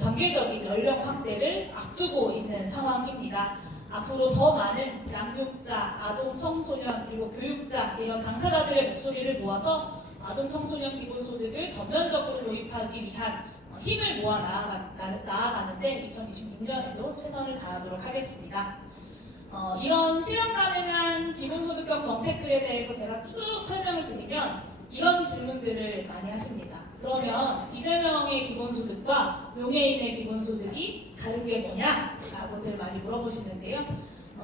단계적인 연령 확대를 앞두고 있는 상황입니다. 앞으로 더 많은 양육자, 아동, 청소년, 그리고 교육자 이런 당사자들의 목소리를 모아서 아동, 청소년 기본소득을 전면적으로 도입하기 위한 힘을 모아 나아가는데 2026년에도 최선을 다하도록 하겠습니다. 이런 실현 가능한 기본소득형 정책들에 대해서 제가 쭉 설명을 드리면 이런 질문들을 많이 하십니다. 그러면 이재명의 기본소득과 용해인의 기본소득이 다른 게 뭐냐라고들 많이 물어보시는데요.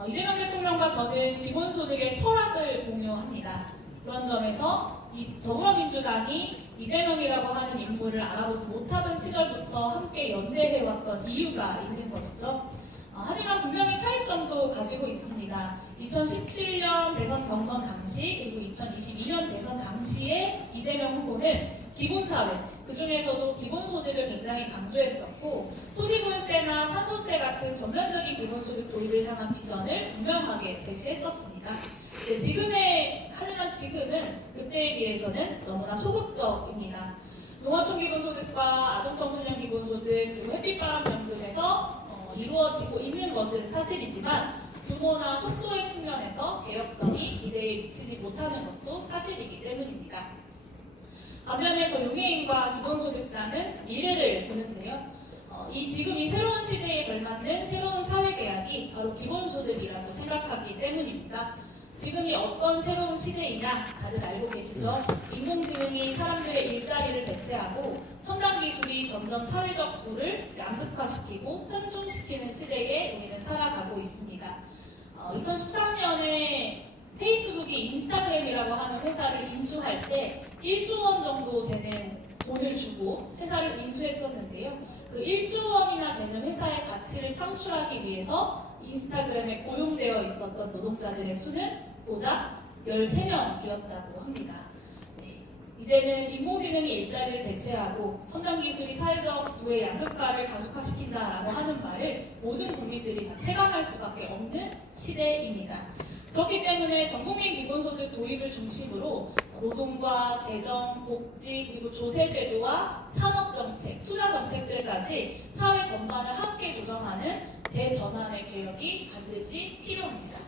이재명 대통령과 저는 기본소득의 철학을 공유합니다. 그런 점에서 이 더불어민주당이 이재명이라고 하는 인물을 알아보지 못하던 시절부터 함께 연대해왔던 이유가 있는 것이죠. 하지만 분명히 차이점도 가지고 있습니다. 2017년 대선 경선 당시 그리고 2022년 대선 당시에 이재명 후보는 기본사회, 그 중에서도 기본소득을 굉장히 강조했었고 토지분세나 탄소세 같은 전면적인 기본소득 도입을 향한 비전을 분명하게 제시했었습니다. 하지만 지금은 그때에 비해서는 너무나 소극적입니다. 농어촌 기본소득과 아동청소년 기본소득 그리고 햇빛바람 연금에서 이루어지고 있는 것은 사실이지만 규모나 속도의 측면에서 개혁성이 기대에 미치지 못하는 것도 사실이기 때문입니다. 반면에 저 용해인과 기본소득당은 미래를 보는데요. 지금 이 새로운 시대에 걸맞는 새로운 사회계약이 바로 기본소득이라고 생각하기 때문입니다. 지금이 어떤 새로운 시대이냐 다들 알고 계시죠? 인공지능이 사람들의 일자리를 대체하고 첨단 기술이 점점 사회적 부를 양극화시키고 편중시키는 시대에 우리는 살아가고 있습니다. 2013년에 페이스북이 인스타그램이라고 하는 회사를 인수할 때 1조 원 정도 되는 돈을 주고 회사를 인수했었는데요. 그 1조 원이나 되는 회사의 가치를 창출하기 위해서 인스타그램에 고용되어 있었던 노동자들의 수는 고작 13명이었다고 합니다. 이제는 인공지능이 일자리를 대체하고 첨단 기술이 사회적 부의 양극화를 가속화시킨다라고 하는 말을 모든 국민들이 다 체감할 수밖에 없는 시대입니다. 그렇기 때문에 전국민 기본소득 도입을 중심으로 노동과 재정, 복지, 그리고 조세제도와 산업정책, 투자정책들까지 사회 전반을 함께 조정하는 대전환의 개혁이 반드시 필요합니다.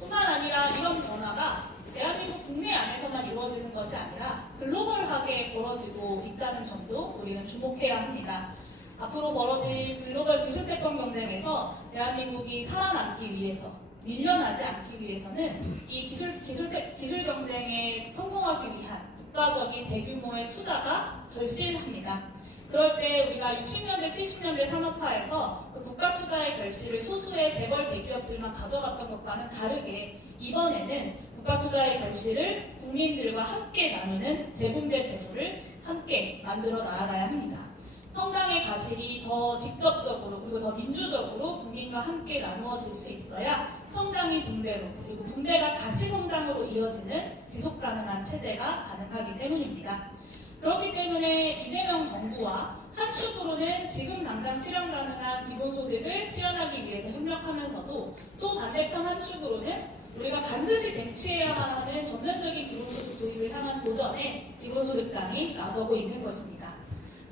뿐만 아니라 이런 변화가 대한민국 국내 안에서만 이루어지는 것이 아니라 글로벌하게 벌어지고 있다는 점도 우리는 주목해야 합니다. 앞으로 벌어질 글로벌 기술패턴 경쟁에서 대한민국이 살아남기 위해서 밀려나지 않기 위해서는 이 기술 경쟁에 성공하기 위한 국가적인 대규모의 투자가 절실합니다. 그럴 때 우리가 60년대, 70년대 산업화에서 그 국가 투자의 결실을 소수의 재벌 대기업들만 가져갔던 것과는 다르게 이번에는 국가 투자의 결실을 국민들과 함께 나누는 재분배 제도를 함께 만들어 나아가야 합니다. 성장의 과실이 더 직접적으로 그리고 더 민주적으로 국민과 함께 나누어질 수 있어야 성장이 분배로 그리고 분배가 다시 성장으로 이어지는 지속 가능한 체제가 가능하기 때문입니다. 그렇기 때문에 이재명 정부와 한 축으로는 지금 당장 실현 가능한 기본소득을 실현하기 위해서 협력하면서도 또 반대편 한 축으로는 우리가 반드시 쟁취해야만 하는 전면적인 기본소득 도입을 향한 도전에 기본소득당이 나서고 있는 것입니다.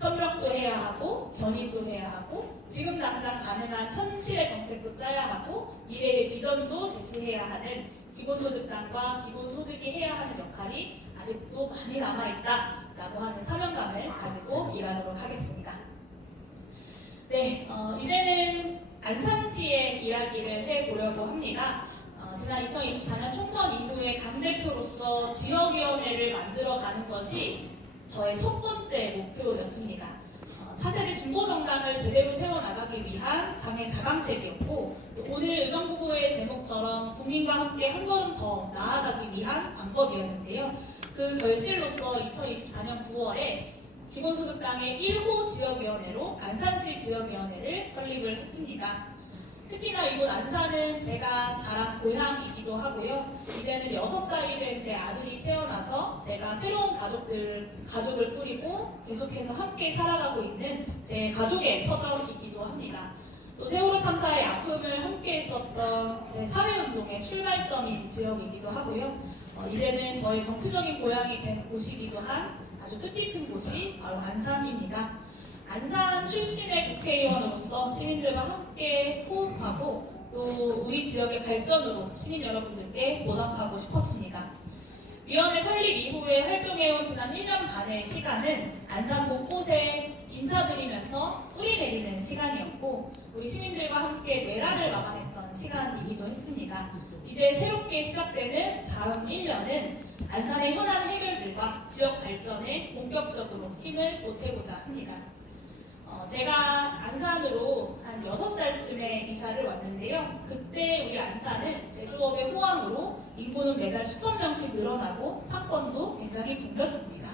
협력도 해야 하고 견인도 해야 하고 지금 당장 가능한 현실의 정책도 짜야 하고 미래의 비전도 제시해야 하는 기본소득당과 기본소득이 해야 하는 역할이 아직도 많이 남아있다라고 하는 사명감을 가지고 일하도록 하겠습니다. 네, 이제는 안산시의 이야기를 해보려고 합니다. 지난 2024년 총선 이후에 당대표로서 지역위원회를 만들어가는 것이 저의 첫 번째 목표였습니다. 차세대 진보정당을 제대로 세워나가기 위한 당의 자강책이었고 오늘 의정부고의 제목처럼 국민과 함께 한 걸음 더 나아가기 위한 방법이었는데요. 그 결실로서 2024년 9월에 기본소득당의 1호 지역위원회로 안산시 지역위원회를 설립을 했습니다. 특히나 이곳 안산은 제가 자란 고향이기도 하고요. 이제는 6살이 된 제 아들이 태어나서 제가 새로운 가족을 꾸리고 계속해서 함께 살아가고 있는 제 가족의 터전이기도 합니다. 또 세월호 참사의 아픔을 함께 했었던 제 사회운동의 출발점인 지역이기도 하고요. 이제는 저희 정치적인 고향이 된 곳이기도 한 아주 뜻깊은 곳이 바로 안산입니다. 안산 출신의 국회의원으로서 시민들과 함께 호흡하고 또 우리 지역의 발전으로 시민 여러분들께 보답하고 싶었습니다. 위원회 설립 이후에 활동해온 지난 1년 반의 시간은 안산 곳곳에 인사드리면서 뿌리 내리는 시간이었고 우리 시민들과 함께 내란을 막아냈던 시간이기도 했습니다. 이제 새롭게 시작되는 다음 1년은 안산의 현안 해결들과 지역 발전에 본격적으로 힘을 보태고자 합니다. 제가 안산으로 한 6살쯤에 이사를 왔는데요. 그때 우리 안산은 제조업의 호황으로 인구는 매달 수천 명씩 늘어나고 상권도 굉장히 붐볐습니다.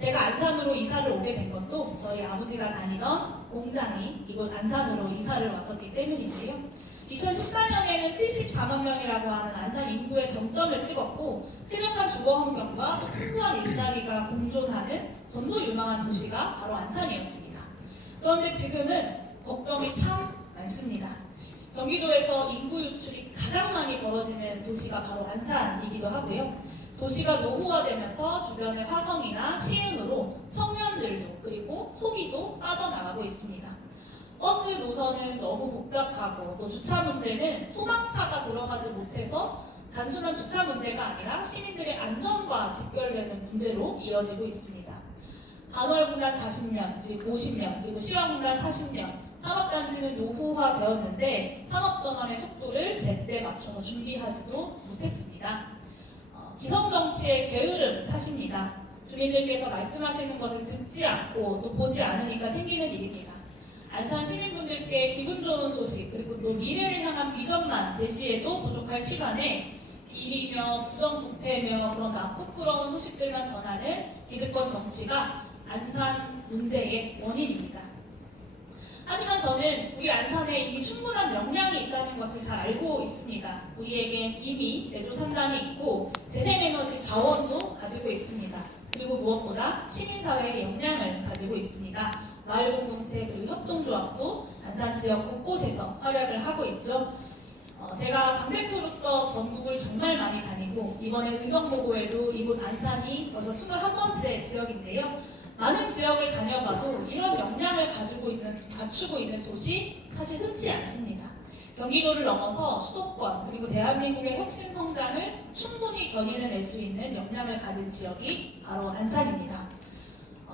제가 안산으로 이사를 오게 된 것도 저희 아버지가 다니던 공장이 이곳 안산으로 이사를 왔었기 때문인데요. 2014년에는 74만 명이라고 하는 안산 인구의 정점을 찍었고 쾌적한 주거 환경과 풍부한 일자리가 공존하는 전도 유망한 도시가 바로 안산이었습니다. 그런데 지금은 걱정이 참 많습니다. 경기도에서 인구 유출이 가장 많이 벌어지는 도시가 바로 안산이기도 하고요. 도시가 노후화되면서 주변의 화성이나 시흥으로 청년들도 그리고 소비도 빠져나가고 있습니다. 버스 노선은 너무 복잡하고 또 주차 문제는 소방차가 들어가지 못해서 단순한 주차 문제가 아니라 시민들의 안전과 직결되는 문제로 이어지고 있습니다. 반월분단 40년, 그리고 50년, 그리고 시황분단 40년, 산업단지는 노후화 되었는데 산업전환의 속도를 제때 맞춰서 준비하지도 못했습니다. 기성정치의 게으름 탓입니다. 주민들께서 말씀하시는 것을 듣지 않고 또 보지 않으니까 생기는 일입니다. 안산 시민분들께 기분 좋은 소식 그리고 또 미래를 향한 비전만 제시해도 부족할 시간에 비리며 부정부패며 그런 나쁘끄러운 소식들만 전하는 기득권 정치가 안산 문제의 원인입니다. 하지만 저는 우리 안산에 이미 충분한 역량이 있다는 것을 잘 알고 있습니다. 우리에게 이미 제조 산단이 있고 재생에너지 자원도 가지고 있습니다. 그리고 무엇보다 시민사회의 역량을 가지고 있습니다. 마을공동체 그리고 협동조합도 안산 지역 곳곳에서 활약을 하고 있죠. 제가 당대표로서 전국을 정말 많이 다니고 이번에 의정보고에도 이곳 안산이 벌써 21번째 지역인데요. 많은 지역을 다녀봐도 이런 역량을 갖추고 있는 도시 사실 흔치 않습니다. 경기도를 넘어서 수도권 그리고 대한민국의 혁신 성장을 충분히 견인해낼 수 있는 역량을 가진 지역이 바로 안산입니다.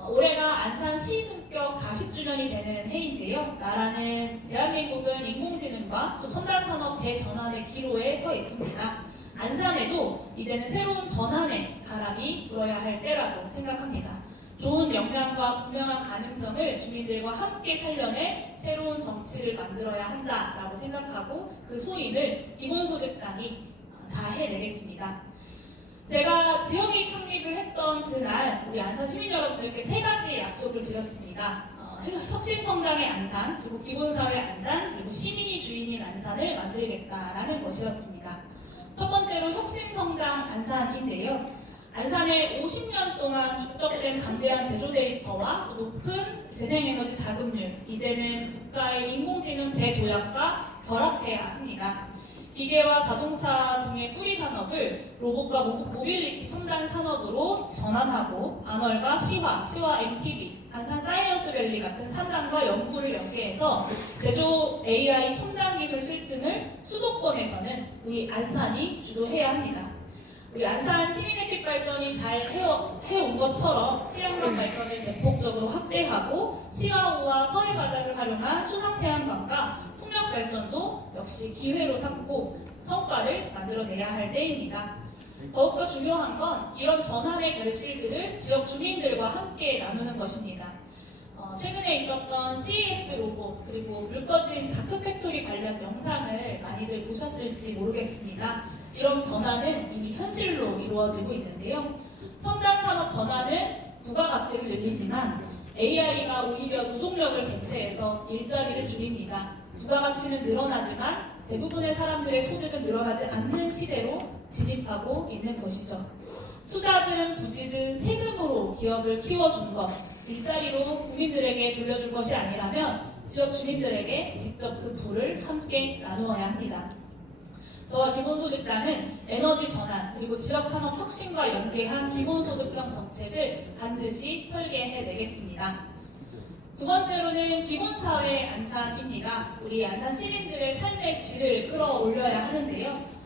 올해가 안산 시승격 40주년이 되는 해인데요. 나라는 대한민국은 인공지능과 또 첨단산업 대전환의 기로에 서 있습니다. 안산에도 이제는 새로운 전환의 바람이 불어야 할 때라고 생각합니다. 좋은 역량과 분명한 가능성을 주민들과 함께 살려내 새로운 정치를 만들어야 한다라고 생각하고 그 소임을 기본소득당이 다 해내겠습니다. 제가 지역이 창립을 했던 그날 우리 안산 시민 여러분들께 3가지의 약속을 드렸습니다. 혁신성장의 안산, 그리고 기본사회 안산, 그리고 시민이 주인인 안산을 만들겠다라는 것이었습니다. 첫 번째로 혁신성장 안산인데요. 안산에 50년 동안 축적된 방대한 제조 데이터와 높은 재생에너지 자금률, 이제는 국가의 인공지능 대도약과 결합해야 합니다. 기계와 자동차 등의 뿌리 산업을 로봇과 모빌리티 첨단 산업으로 전환하고 반월과 시와 MTB, 안산 사이언스밸리 같은 산단과 연구를 연계해서 제조 AI 첨단 기술 실증을 수도권에서는 우리 안산이 주도해야 합니다. 우리 안산 시민의 빛 발전이 잘 해온 것처럼 태양광 발전을 대폭적으로 확대하고 시가우와 서해 바다를 활용한 수상태양광과 풍력 발전도 역시 기회로 삼고 성과를 만들어내야 할 때입니다. 더욱더 중요한 건 이런 전환의 결실들을 지역 주민들과 함께 나누는 것입니다. 최근에 있었던 CES 로봇 그리고 물 꺼진 다크팩토리 관련 영상을 많이들 보셨을지 모르겠습니다. 이런 변화는 이미 현실로 이루어지고 있는데요. 첨단 산업 전환은 부가가치를 늘리지만 AI가 오히려 노동력을 대체해서 일자리를 줄입니다. 부가가치는 늘어나지만 대부분의 사람들의 소득은 늘어나지 않는 시대로 진입하고 있는 것이죠. 투자든 부지든 세금으로 기업을 키워준 것, 일자리로 국민들에게 돌려줄 것이 아니라면 지역 주민들에게 직접 그 부를 함께 나누어야 합니다. 저와 기본소득당은 에너지 전환 그리고 지역산업 혁신과 연계한 기본소득형 정책을 반드시 설계해내겠습니다. 두 번째로는 기본사회 안산입니다. 우리 안산 시민들의 삶의 질을 끌어올려야 하는데요.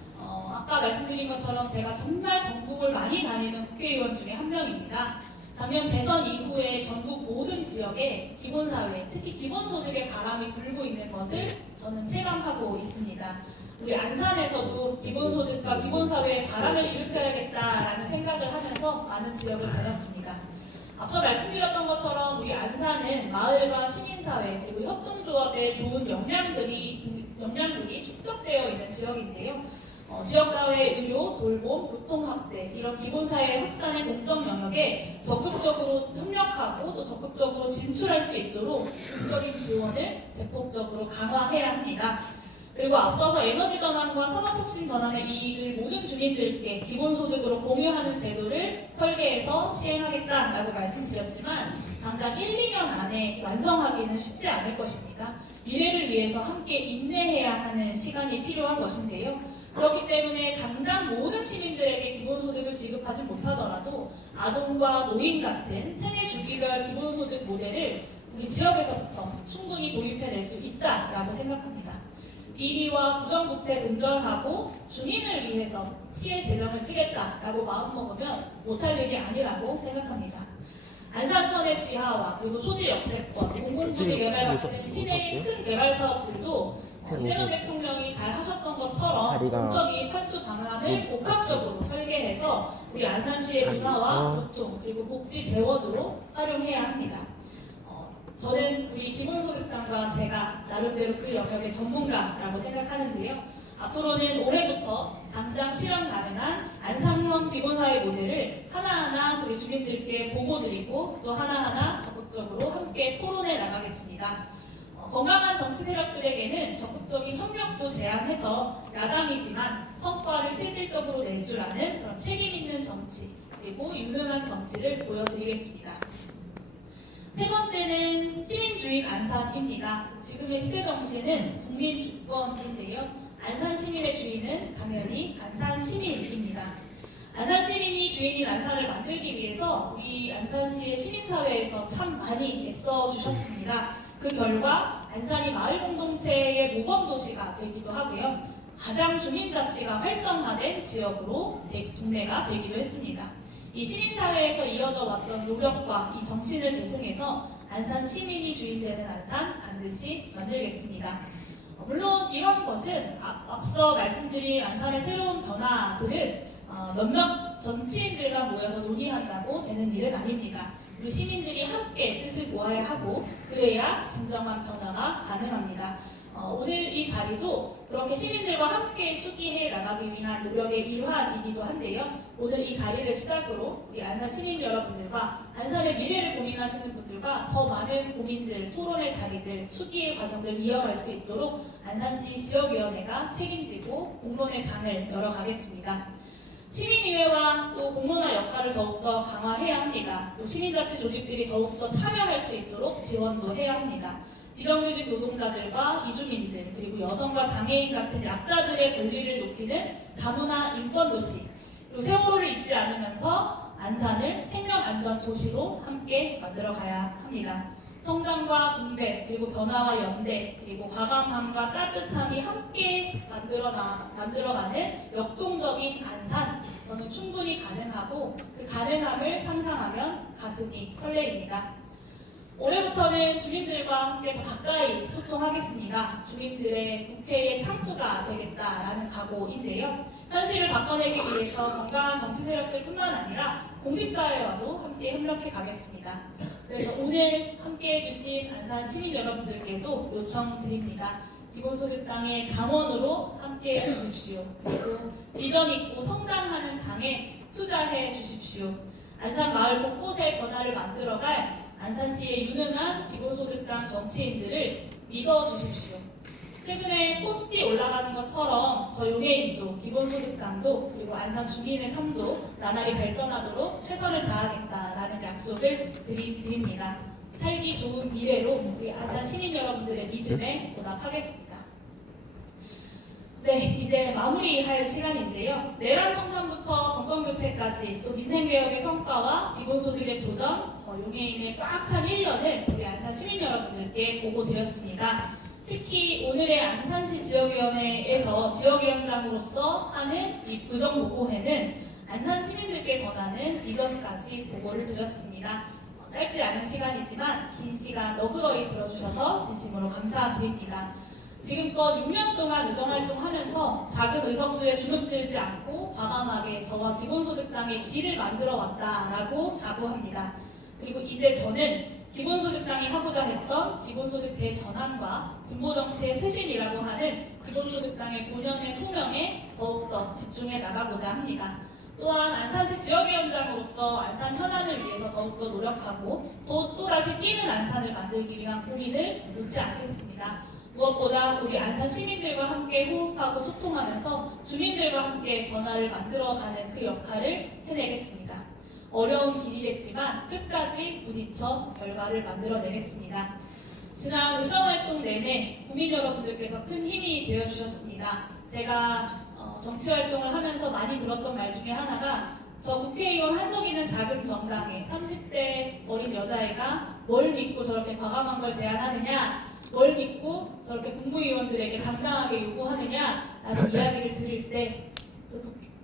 아까 말씀드린 것처럼 제가 정말 전국을 많이 다니는 국회의원 중에 한 명입니다. 작년 대선 이후에 전국 모든 지역에 기본사회, 특히 기본소득의 바람이 불고 있는 것을 저는 체감하고 있습니다. 우리 안산에서도 기본소득과 기본사회의 바람을 일으켜야겠다라는 생각을 하면서 많은 지역을 다녔습니다. 앞서 말씀드렸던 것처럼 우리 안산은 마을과 시민사회 그리고 협동조합의 좋은 역량들이 축적되어 있는 지역인데요. 지역사회 의료, 돌봄, 교통확대 이런 기본사회 확산의 공적 영역에 적극적으로 협력하고 또 적극적으로 진출할 수 있도록 국적인 지원을 대폭적으로 강화해야 합니다. 그리고 앞서서 에너지 전환과 산업혁신 전환의 이익을 모든 주민들께 기본소득으로 공유하는 제도를 설계해서 시행하겠다라고 말씀드렸지만 당장 1, 2년 안에 완성하기는 쉽지 않을 것입니다. 미래를 위해서 함께 인내해야 하는 시간이 필요한 것인데요. 그렇기 때문에 당장 모든 시민들에게 기본소득을 지급하지 못하더라도 아동과 노인 같은 생애 주기별 기본소득 모델을 우리 지역에서부터 충분히 도입해낼 수 있다라고 생각합니다. 비리와 부정부패 근절하고 주민을 위해서 시의 재정을 쓰겠다라고 마음먹으면 못할 일이 아니라고 생각합니다. 안산천의 지하화 그리고 소지 역세권, 공공부지 개발 같은 시내의 큰 개발 사업들도 이재명 대통령이 잘 하셨던 것처럼 공적인 환수 방안을 복합적으로 설계해서 우리 안산시의 문화와 교통 그리고 복지 재원으로 활용해야 합니다. 저는 우리 기본소득당과 제가 나름대로 그 영역의 전문가라고 생각하는데요. 앞으로는 올해부터 당장 실현 가능한 안산형 기본사회 모델을 하나하나 우리 주민들께 보고드리고 또 하나하나 적극적으로 함께 토론해 나가겠습니다. 건강한 정치 세력들에게는 적극적인 협력도 제안해서 야당이지만 성과를 실질적으로 낼 줄 아는 그런 책임 있는 정치 그리고 유능한 정치를 보여드리겠습니다. 세 번째는 시민주의 안산입니다. 지금의 시대 정신은 국민 주권인데요. 안산 시민의 주인은 당연히 안산 시민입니다. 안산 시민이 주인인 안산을 만들기 위해서 우리 안산시의 시민사회에서 참 많이 애써 주셨습니다. 그 결과 안산이 마을 공동체의 모범도시가 되기도 하고요. 가장 주민자치가 활성화된 지역으로 동네가 되기도 했습니다. 이 시민사회에서 이어져 왔던 노력과 이 정신을 계승해서 안산 시민이 주인되는 안산 반드시 만들겠습니다. 물론 이런 것은 앞서 말씀드린 안산의 새로운 변화들을 몇몇 정치인들과 모여서 논의한다고 되는 일은 아닙니다. 우리 시민들이 함께 뜻을 모아야 하고 그래야 진정한 변화가 가능합니다. 오늘 이 자리도 그렇게 시민들과 함께 수기해 나가기 위한 노력의 일환이기도 한데요. 오늘 이 자리를 시작으로 우리 안산 시민 여러분들과 안산의 미래를 고민하시는 분들과 더 많은 고민들, 토론의 자리들, 수기의 과정들 이어갈 수 있도록 안산시 지역위원회가 책임지고 공론의 장을 열어가겠습니다. 시민의회와 또 공론화 역할을 더욱더 강화해야 합니다. 또 시민자치 조직들이 더욱더 참여할 수 있도록 지원도 해야 합니다. 비정규직 노동자들과 이주민들 그리고 여성과 장애인 같은 약자들의 권리를 높이는 다문화 인권도시 그리고 세월호를 잊지 않으면서 안산을 생명안전도시로 함께 만들어가야 합니다. 성장과 분배 그리고 변화와 연대 그리고 과감함과 따뜻함이 함께 만들어가는 역동적인 안산 저는 충분히 가능하고 그 가능함을 상상하면 가슴이 설레입니다. 올해부터는 주민들과 함께 더 가까이 소통하겠습니다. 주민들의 국회의 창구가 되겠다라는 각오인데요. 현실을 바꿔내기 위해서 건강한 정치 세력들뿐만 아니라 공직사회와도 함께 협력해 가겠습니다. 그래서 오늘 함께 해주신 안산 시민 여러분들께도 요청드립니다. 기본소득당의 당원으로 함께 해주십시오. 그리고 비전 있고 성장하는 당에 투자해 주십시오. 안산 마을 곳곳에 변화를 만들어갈 안산시의 유능한 기본소득당 정치인들을 믿어주십시오. 최근에 코스피 올라가는 것처럼 저 용해인도 기본소득당도 그리고 안산 주민의 삶도 나날이 발전하도록 최선을 다하겠다라는 약속을 드립니다. 살기 좋은 미래로 우리 안산 시민 여러분들의 믿음에 보답하겠습니다. 네, 이제 마무리할 시간인데요. 내란 청산부터 정권교체까지 또 민생개혁의 성과와 기본소득의 도전, 저 용해인의 꽉 찬 1년을 우리 안산 시민 여러분들께 보고드렸습니다. 특히 오늘의 안산시 지역위원회에서 지역위원장으로서 하는 이 부정보고회는 안산 시민들께 전하는 비전까지 보고를 드렸습니다. 짧지 않은 시간이지만 긴 시간 너그러이 들어주셔서 진심으로 감사드립니다. 지금껏 6년 동안 의정활동하면서 작은 의석수에 주눅들지 않고 과감하게 저와 기본소득당의 길을 만들어 왔다라고 자부합니다. 그리고 이제 저는 기본소득당이 하고자 했던 기본소득 대전환과 진보정치의 쇄신이라고 하는 기본소득당의 본연의 소명에 더욱더 집중해 나가고자 합니다. 또한 안산시 지역위원장으로서 안산 현안을 위해서 더욱더 노력하고 또다시 뛰는 안산을 만들기 위한 고민을 놓지 않겠습니다. 무엇보다 우리 안산 시민들과 함께 호흡하고 소통하면서 주민들과 함께 변화를 만들어가는 그 역할을 해내겠습니다. 어려운 길이겠지만 끝까지 부딪혀 결과를 만들어내겠습니다. 지난 의정활동 내내 국민 여러분들께서 큰 힘이 되어주셨습니다. 제가 정치활동을 하면서 많이 들었던 말 중에 하나가 저 국회의원 한석이는 작은 정당에 30대 어린 여자애가 뭘 믿고 저렇게 과감한 걸 제안하느냐, 뭘 믿고 저렇게 국무위원들에게 당당하게 요구하느냐 라는 이야기를 들을 때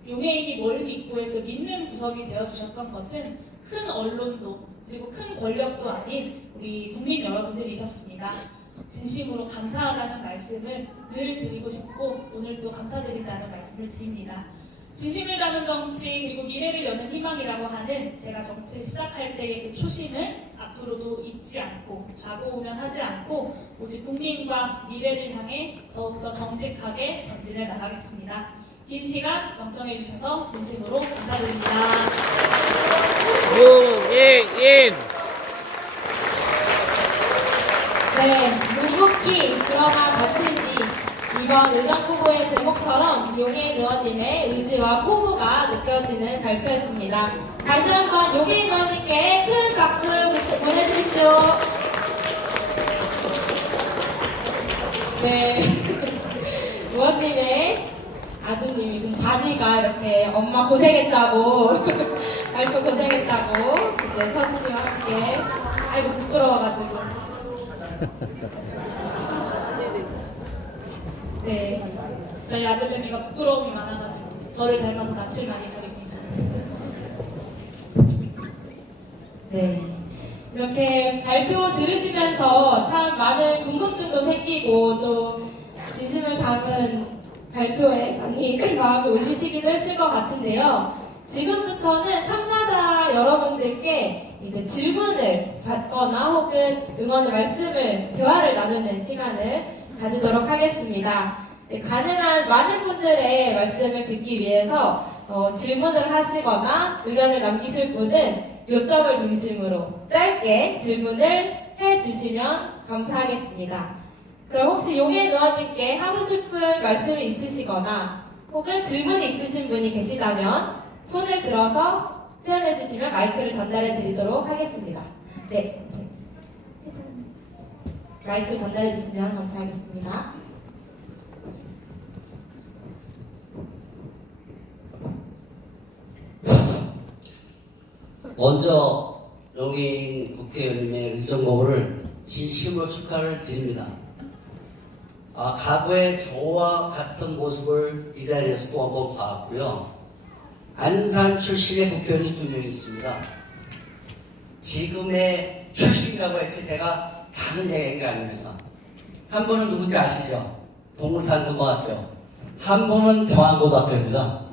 용해인이 뭘 믿고의 그 믿는 구석이 되어주셨던 것은 큰 언론도 그리고 큰 권력도 아닌 우리 국민 여러분들이셨습니다. 진심으로 감사하다는 말씀을 늘 드리고 싶고 오늘도 감사드린다는 말씀을 드립니다. 진심을 담은 정치 그리고 미래를 여는 희망이라고 하는 제가 정치 시작할 때의 그 초심을 앞으로도 잊지 않고 좌고우면하지 않고 오직 국민과 미래를 향해 더욱더 정직하게 전진해 나가겠습니다. 긴 시간 경청해 주셔서 진심으로 감사드립니다. 용해인 네, 묵묵히 그러나 버티지. 이번 의정후보의 제목처럼 용해인 의원님의 의지와 포부가 느껴지는 발표였습니다. 다시 한번 용해인 의원님께 큰 박수 보내주십시오. 네, 의원님의 아드님이 지금 다디가 이렇게 엄마 고생했다고 발표 고생했다고 이제 서주씨와 함께 아이고 부끄러워가지고 네, 저희 아들내미가 부끄러움이 많아가지고 저를 닮아서 낯을 많이 가립니다. 네, 이렇게 발표 들으시면서 참 많은 궁금증도 생기고 또 진심을 담은 발표에 많이 큰 마음을 올리시기도 했을 것 같은데요. 지금부터는 참가자 여러분들께 이제 질문을 받거나 혹은 응원의 말씀을 대화를 나누는 시간을 가지도록 하겠습니다. 네, 가능한 많은 분들의 말씀을 듣기 위해서 질문을 하시거나 의견을 남기실 분은 요점을 중심으로 짧게 질문을 해주시면 감사하겠습니다. 그럼 혹시 용해인 의원님께 하고 싶은 말씀이 있으시거나 혹은 질문이 있으신 분이 계시다면 손을 들어서 표현해 주시면 마이크를 전달해 드리도록 하겠습니다. 네, 마이크 전달해 주시면 감사하겠습니다. 먼저 용해인 국회의원님의 의정보고를 진심으로 축하를 드립니다. 과거에 저와 같은 모습을 이 자리에서 또 한번 봤고요. 안산 출신의 국회의원이 2명 있습니다. 지금의 출신이라고 했지 제가 다른 얘기가 아닙니다. 한 분은 누군지 아시죠? 동산고등학교. 한 분은 경안고등학교입니다.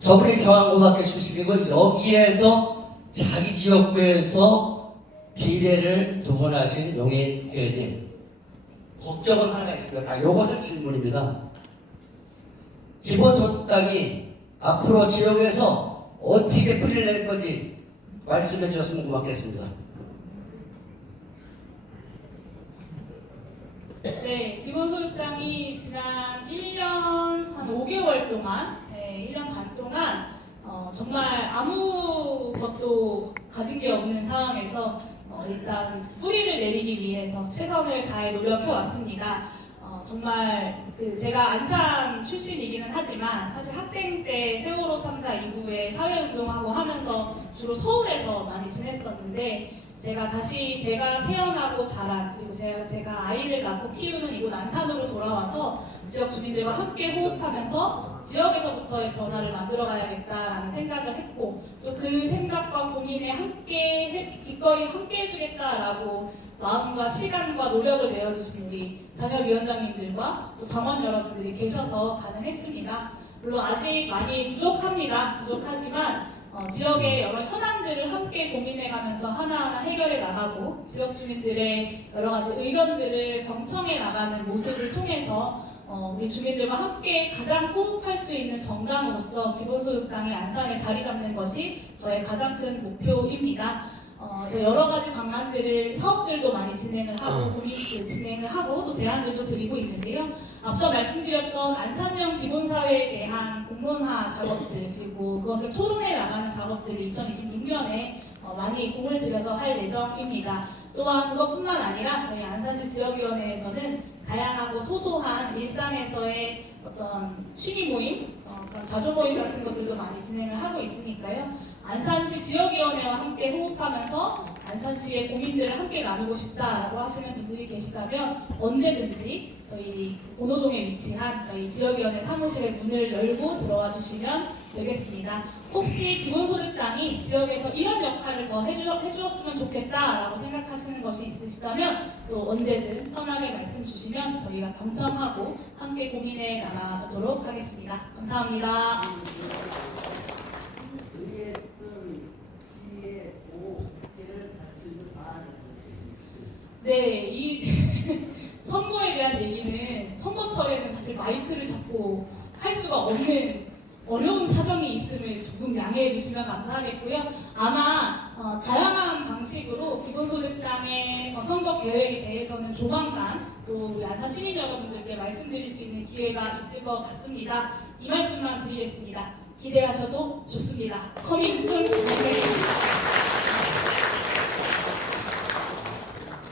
저분이 경안고등학교 출신이고 여기에서 자기 지역구에서 비례를 2번 하신 용해인 국회의원님. 걱정은 하나가 있습니다. 요것을 질문입니다. 기본소득당이 앞으로 지역에서 어떻게 뿌리를 낼 건지 말씀해 주셨으면 고맙겠습니다. 네, 기본소득당이 지난 1년 한 5개월 동안, 1년 반 동안 정말 아무것도 가진 게 없는 상황에서 일단 뿌리를 내리기 위해서 최선을 다해 노력해 왔습니다. 정말 제가 안산 출신이기는 하지만 사실 학생 때 세월호 참사 이후에 사회운동하고 하면서 주로 서울에서 많이 지냈었는데 제가 다시 제가 태어나고 자란 그리고 제가 아이를 낳고 키우는 이곳 안산으로 돌아와서 지역 주민들과 함께 호흡하면서 지역에서부터의 변화를 만들어가야겠다라는 생각을 했고 또 그 생각과 고민에 기꺼이 함께 해주겠다라고 마음과 시간과 노력을 내어주신 우리 당협위원장님들과 또 당원 여러분들이 계셔서 가능했습니다. 물론 아직 많이 부족하지만 지역의 여러 현안들을 함께 고민해가면서 하나하나 해결해 나가고 지역 주민들의 여러 가지 의견들을 경청해 나가는 모습을 통해서 우리 주민들과 함께 가장 호흡할 수 있는 정당으로서 기본소득당이 안산에 자리 잡는 것이 저의 가장 큰 목표입니다. 또 여러 가지 방안들을 사업들도 많이 진행을 하고 진행을 하고 또 제안들도 드리고 있는데요. 앞서 말씀드렸던 안산형 기본사회에 대한 공론화 작업들 그리고 그것을 토론해 나가는 작업들을 2026년에 많이 공을 들여서 할 예정입니다. 또한 그것뿐만 아니라 저희 안산시 지역위원회에서는 다양하고 소소한 일상에서의 어떤 취미 모임, 그런 자조 모임 같은 것들도 많이 진행을 하고 있으니까요. 안산시 지역위원회와 함께 호흡하면서 안산시의 고민들을 함께 나누고 싶다라고 하시는 분들이 계시다면 언제든지 저희 본호동에 위치한 저희 지역위원회 사무실의 문을 열고 들어와 주시면 되겠습니다. 혹시 기본소득당이 지역에서 이런 역할을 더 해주었으면 좋겠다라고 생각하시는 것이 있으시다면 또 언제든 편하게 말씀 주시면 저희가 경청하고 함께 고민해 나가보도록 하겠습니다. 감사합니다. 네, 이 선거에 대한 얘기는 선거철에는 사실 마이크를 잡고 할 수가 없는 어려운 사정이 있음을 조금 양해해 주시면 감사하겠고요. 아마 다양한 방식으로 기본소득당의 선거 계획에 대해서는 조만간 또 우리 안산 시민 여러분들께 말씀드릴 수 있는 기회가 있을 것 같습니다. 이 말씀만 드리겠습니다. 기대하셔도 좋습니다. 커밍 순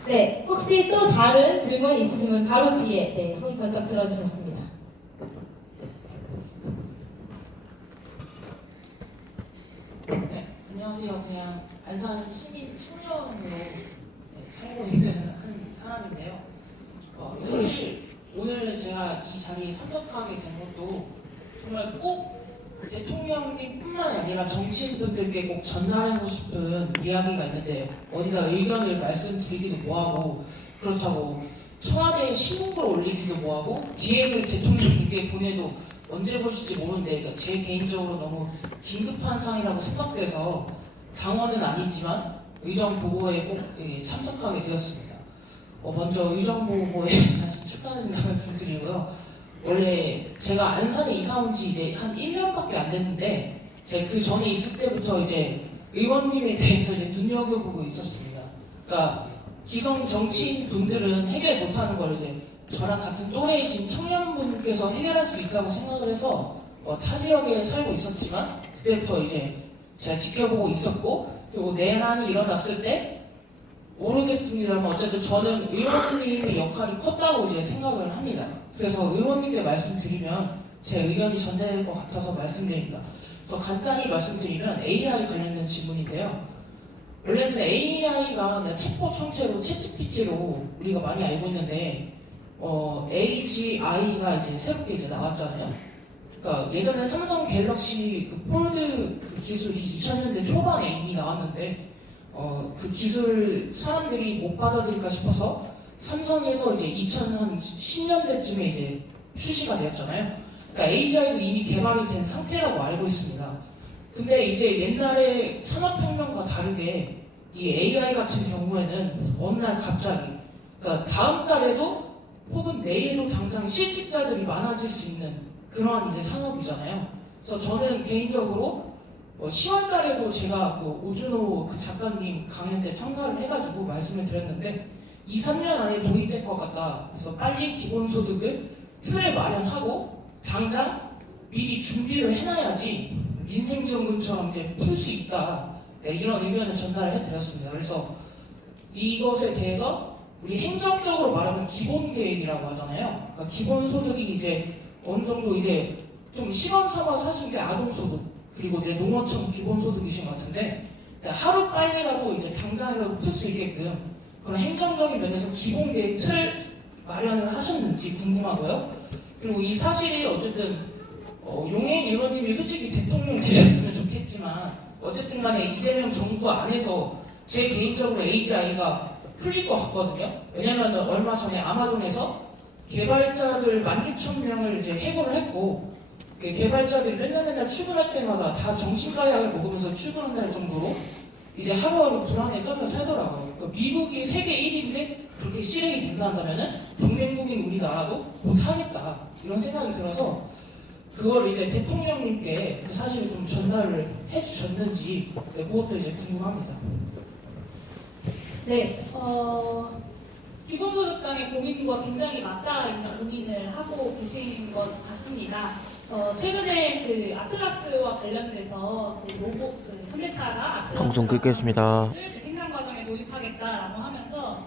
네, 혹시 또 다른 질문 있으시면 바로 뒤에 손 번쩍 들어주셨습니다. 네, 안녕하세요. 그냥 안산 시민 청년으로 살고 있는 한 사람인데요. 사실 오늘 제가 이 자리에 참석하게 된 것도 정말 꼭 대통령님뿐만 아니라 정치인분들께 꼭 전달하고 싶은 이야기가 있는데 어디다 의견을 말씀드리기도 뭐하고 그렇다고 청와대에 신문글 올리기도 뭐하고 DM을 대통령님께 보내도 언제 보실지 모르는데 그러니까 제 개인적으로 너무 긴급한 상황이라고 생각돼서 당원은 아니지만 의정보고에 꼭 참석하게 되었습니다. 먼저 의정보고에 다시 축하드린다는 말씀드리고요. 원래 제가 안산에 이사 온 지 이제 한 1년밖에 안 됐는데 제가 그 전에 있을 때부터 이제 의원님에 대해서 이제 눈여겨보고 있었습니다. 그러니까 기성 정치인 분들은 해결 못하는 걸 이제 저랑 같은 또래이신 청년분께서 해결할 수 있다고 생각을 해서 타 지역에 살고 있었지만 그때부터 이제 제가 지켜보고 있었고 그리고 내란이 일어났을 때 모르겠습니다만 어쨌든 저는 의원님의 역할이 컸다고 이제 생각을 합니다. 그래서 의원님께 말씀드리면 제 의견이 전달될 것 같아서 말씀드립니다. 그래서 간단히 말씀드리면 AI 관련된 질문인데요. 원래는 AI가 챗봇 형태로 챗GPT로 우리가 많이 알고 있는데 AGI가 이제 새롭게 이제 나왔잖아요. 그러니까 예전에 삼성 갤럭시 그 폴드 그 기술이 2000년대 초반에 이미 나왔는데 그 기술 사람들이 못 받아들일까 싶어서 삼성에서 이제 2010년대쯤에 이제 출시가 되었잖아요. 그러니까 AGI도 이미 개발이 된 상태라고 알고 있습니다. 근데 이제 옛날에 산업혁명과 다르게 이 AI 같은 경우에는 어느 날 갑자기 그러니까 다음 달에도 혹은 내일도 당장 실직자들이 많아질 수 있는 그러한 이제 산업이잖아요. 그래서 저는 개인적으로 10월 달에도 제가 그 오준호 그 작가님 강연 때 참가를 해가지고 말씀을 드렸는데 2, 3년 안에 도입될 것 같다. 그래서 빨리 기본소득을 틀에 마련하고 당장 미리 준비를 해놔야지 민생지원금처럼 이제 풀 수 있다. 네, 이런 의견을 전달을 해드렸습니다. 그래서 이것에 대해서 우리 행정적으로 말하면 기본계획이라고 하잖아요. 그러니까 기본소득이 이제 어느 정도 이제 좀 시간 삼아서 하신 게 아동소득 그리고 이제 농어촌 기본소득이신 것 같은데 하루 빨리라도 이제 당장이라도 풀 수 있게끔 그런 행정적인 면에서 기본계획 틀 마련을 하셨는지 궁금하고요. 그리고 이 사실이 어쨌든 용해인 의원님이 솔직히 대통령이 되셨으면 좋겠지만 어쨌든 간에 이재명 정부 안에서 제 개인적으로 AGI가 풀릴 것 같거든요. 왜냐면 얼마 전에 아마존에서 개발자들 16,000명을 이제 해고를 했고, 개발자들이 맨날 출근할 때마다 다 정신과약을 먹으면서 출근한다는 정도로 이제 하루하루 불안에 떨며 살더라고요. 그러니까 미국이 세계 1위인데 그렇게 실행이 된다면은 동맹국인 우리나라도 못하겠다 이런 생각이 들어서 그걸 이제 대통령님께 그 사실을 좀 전달을 해주셨는지 그것도 이제 궁금합니다. 네, 기본소득당의 고민과 굉장히 맞닿아 있는 고민을 하고 계신 것 같습니다. 최근에 그 아틀라스와 관련돼서 그 로봇, 그 현대차가 방송 끊겠습니다. 생산 과정에 도입하겠다라고 하면서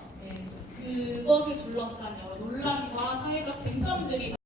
그것을 둘러싼 여러 논란과 사회적 쟁점들이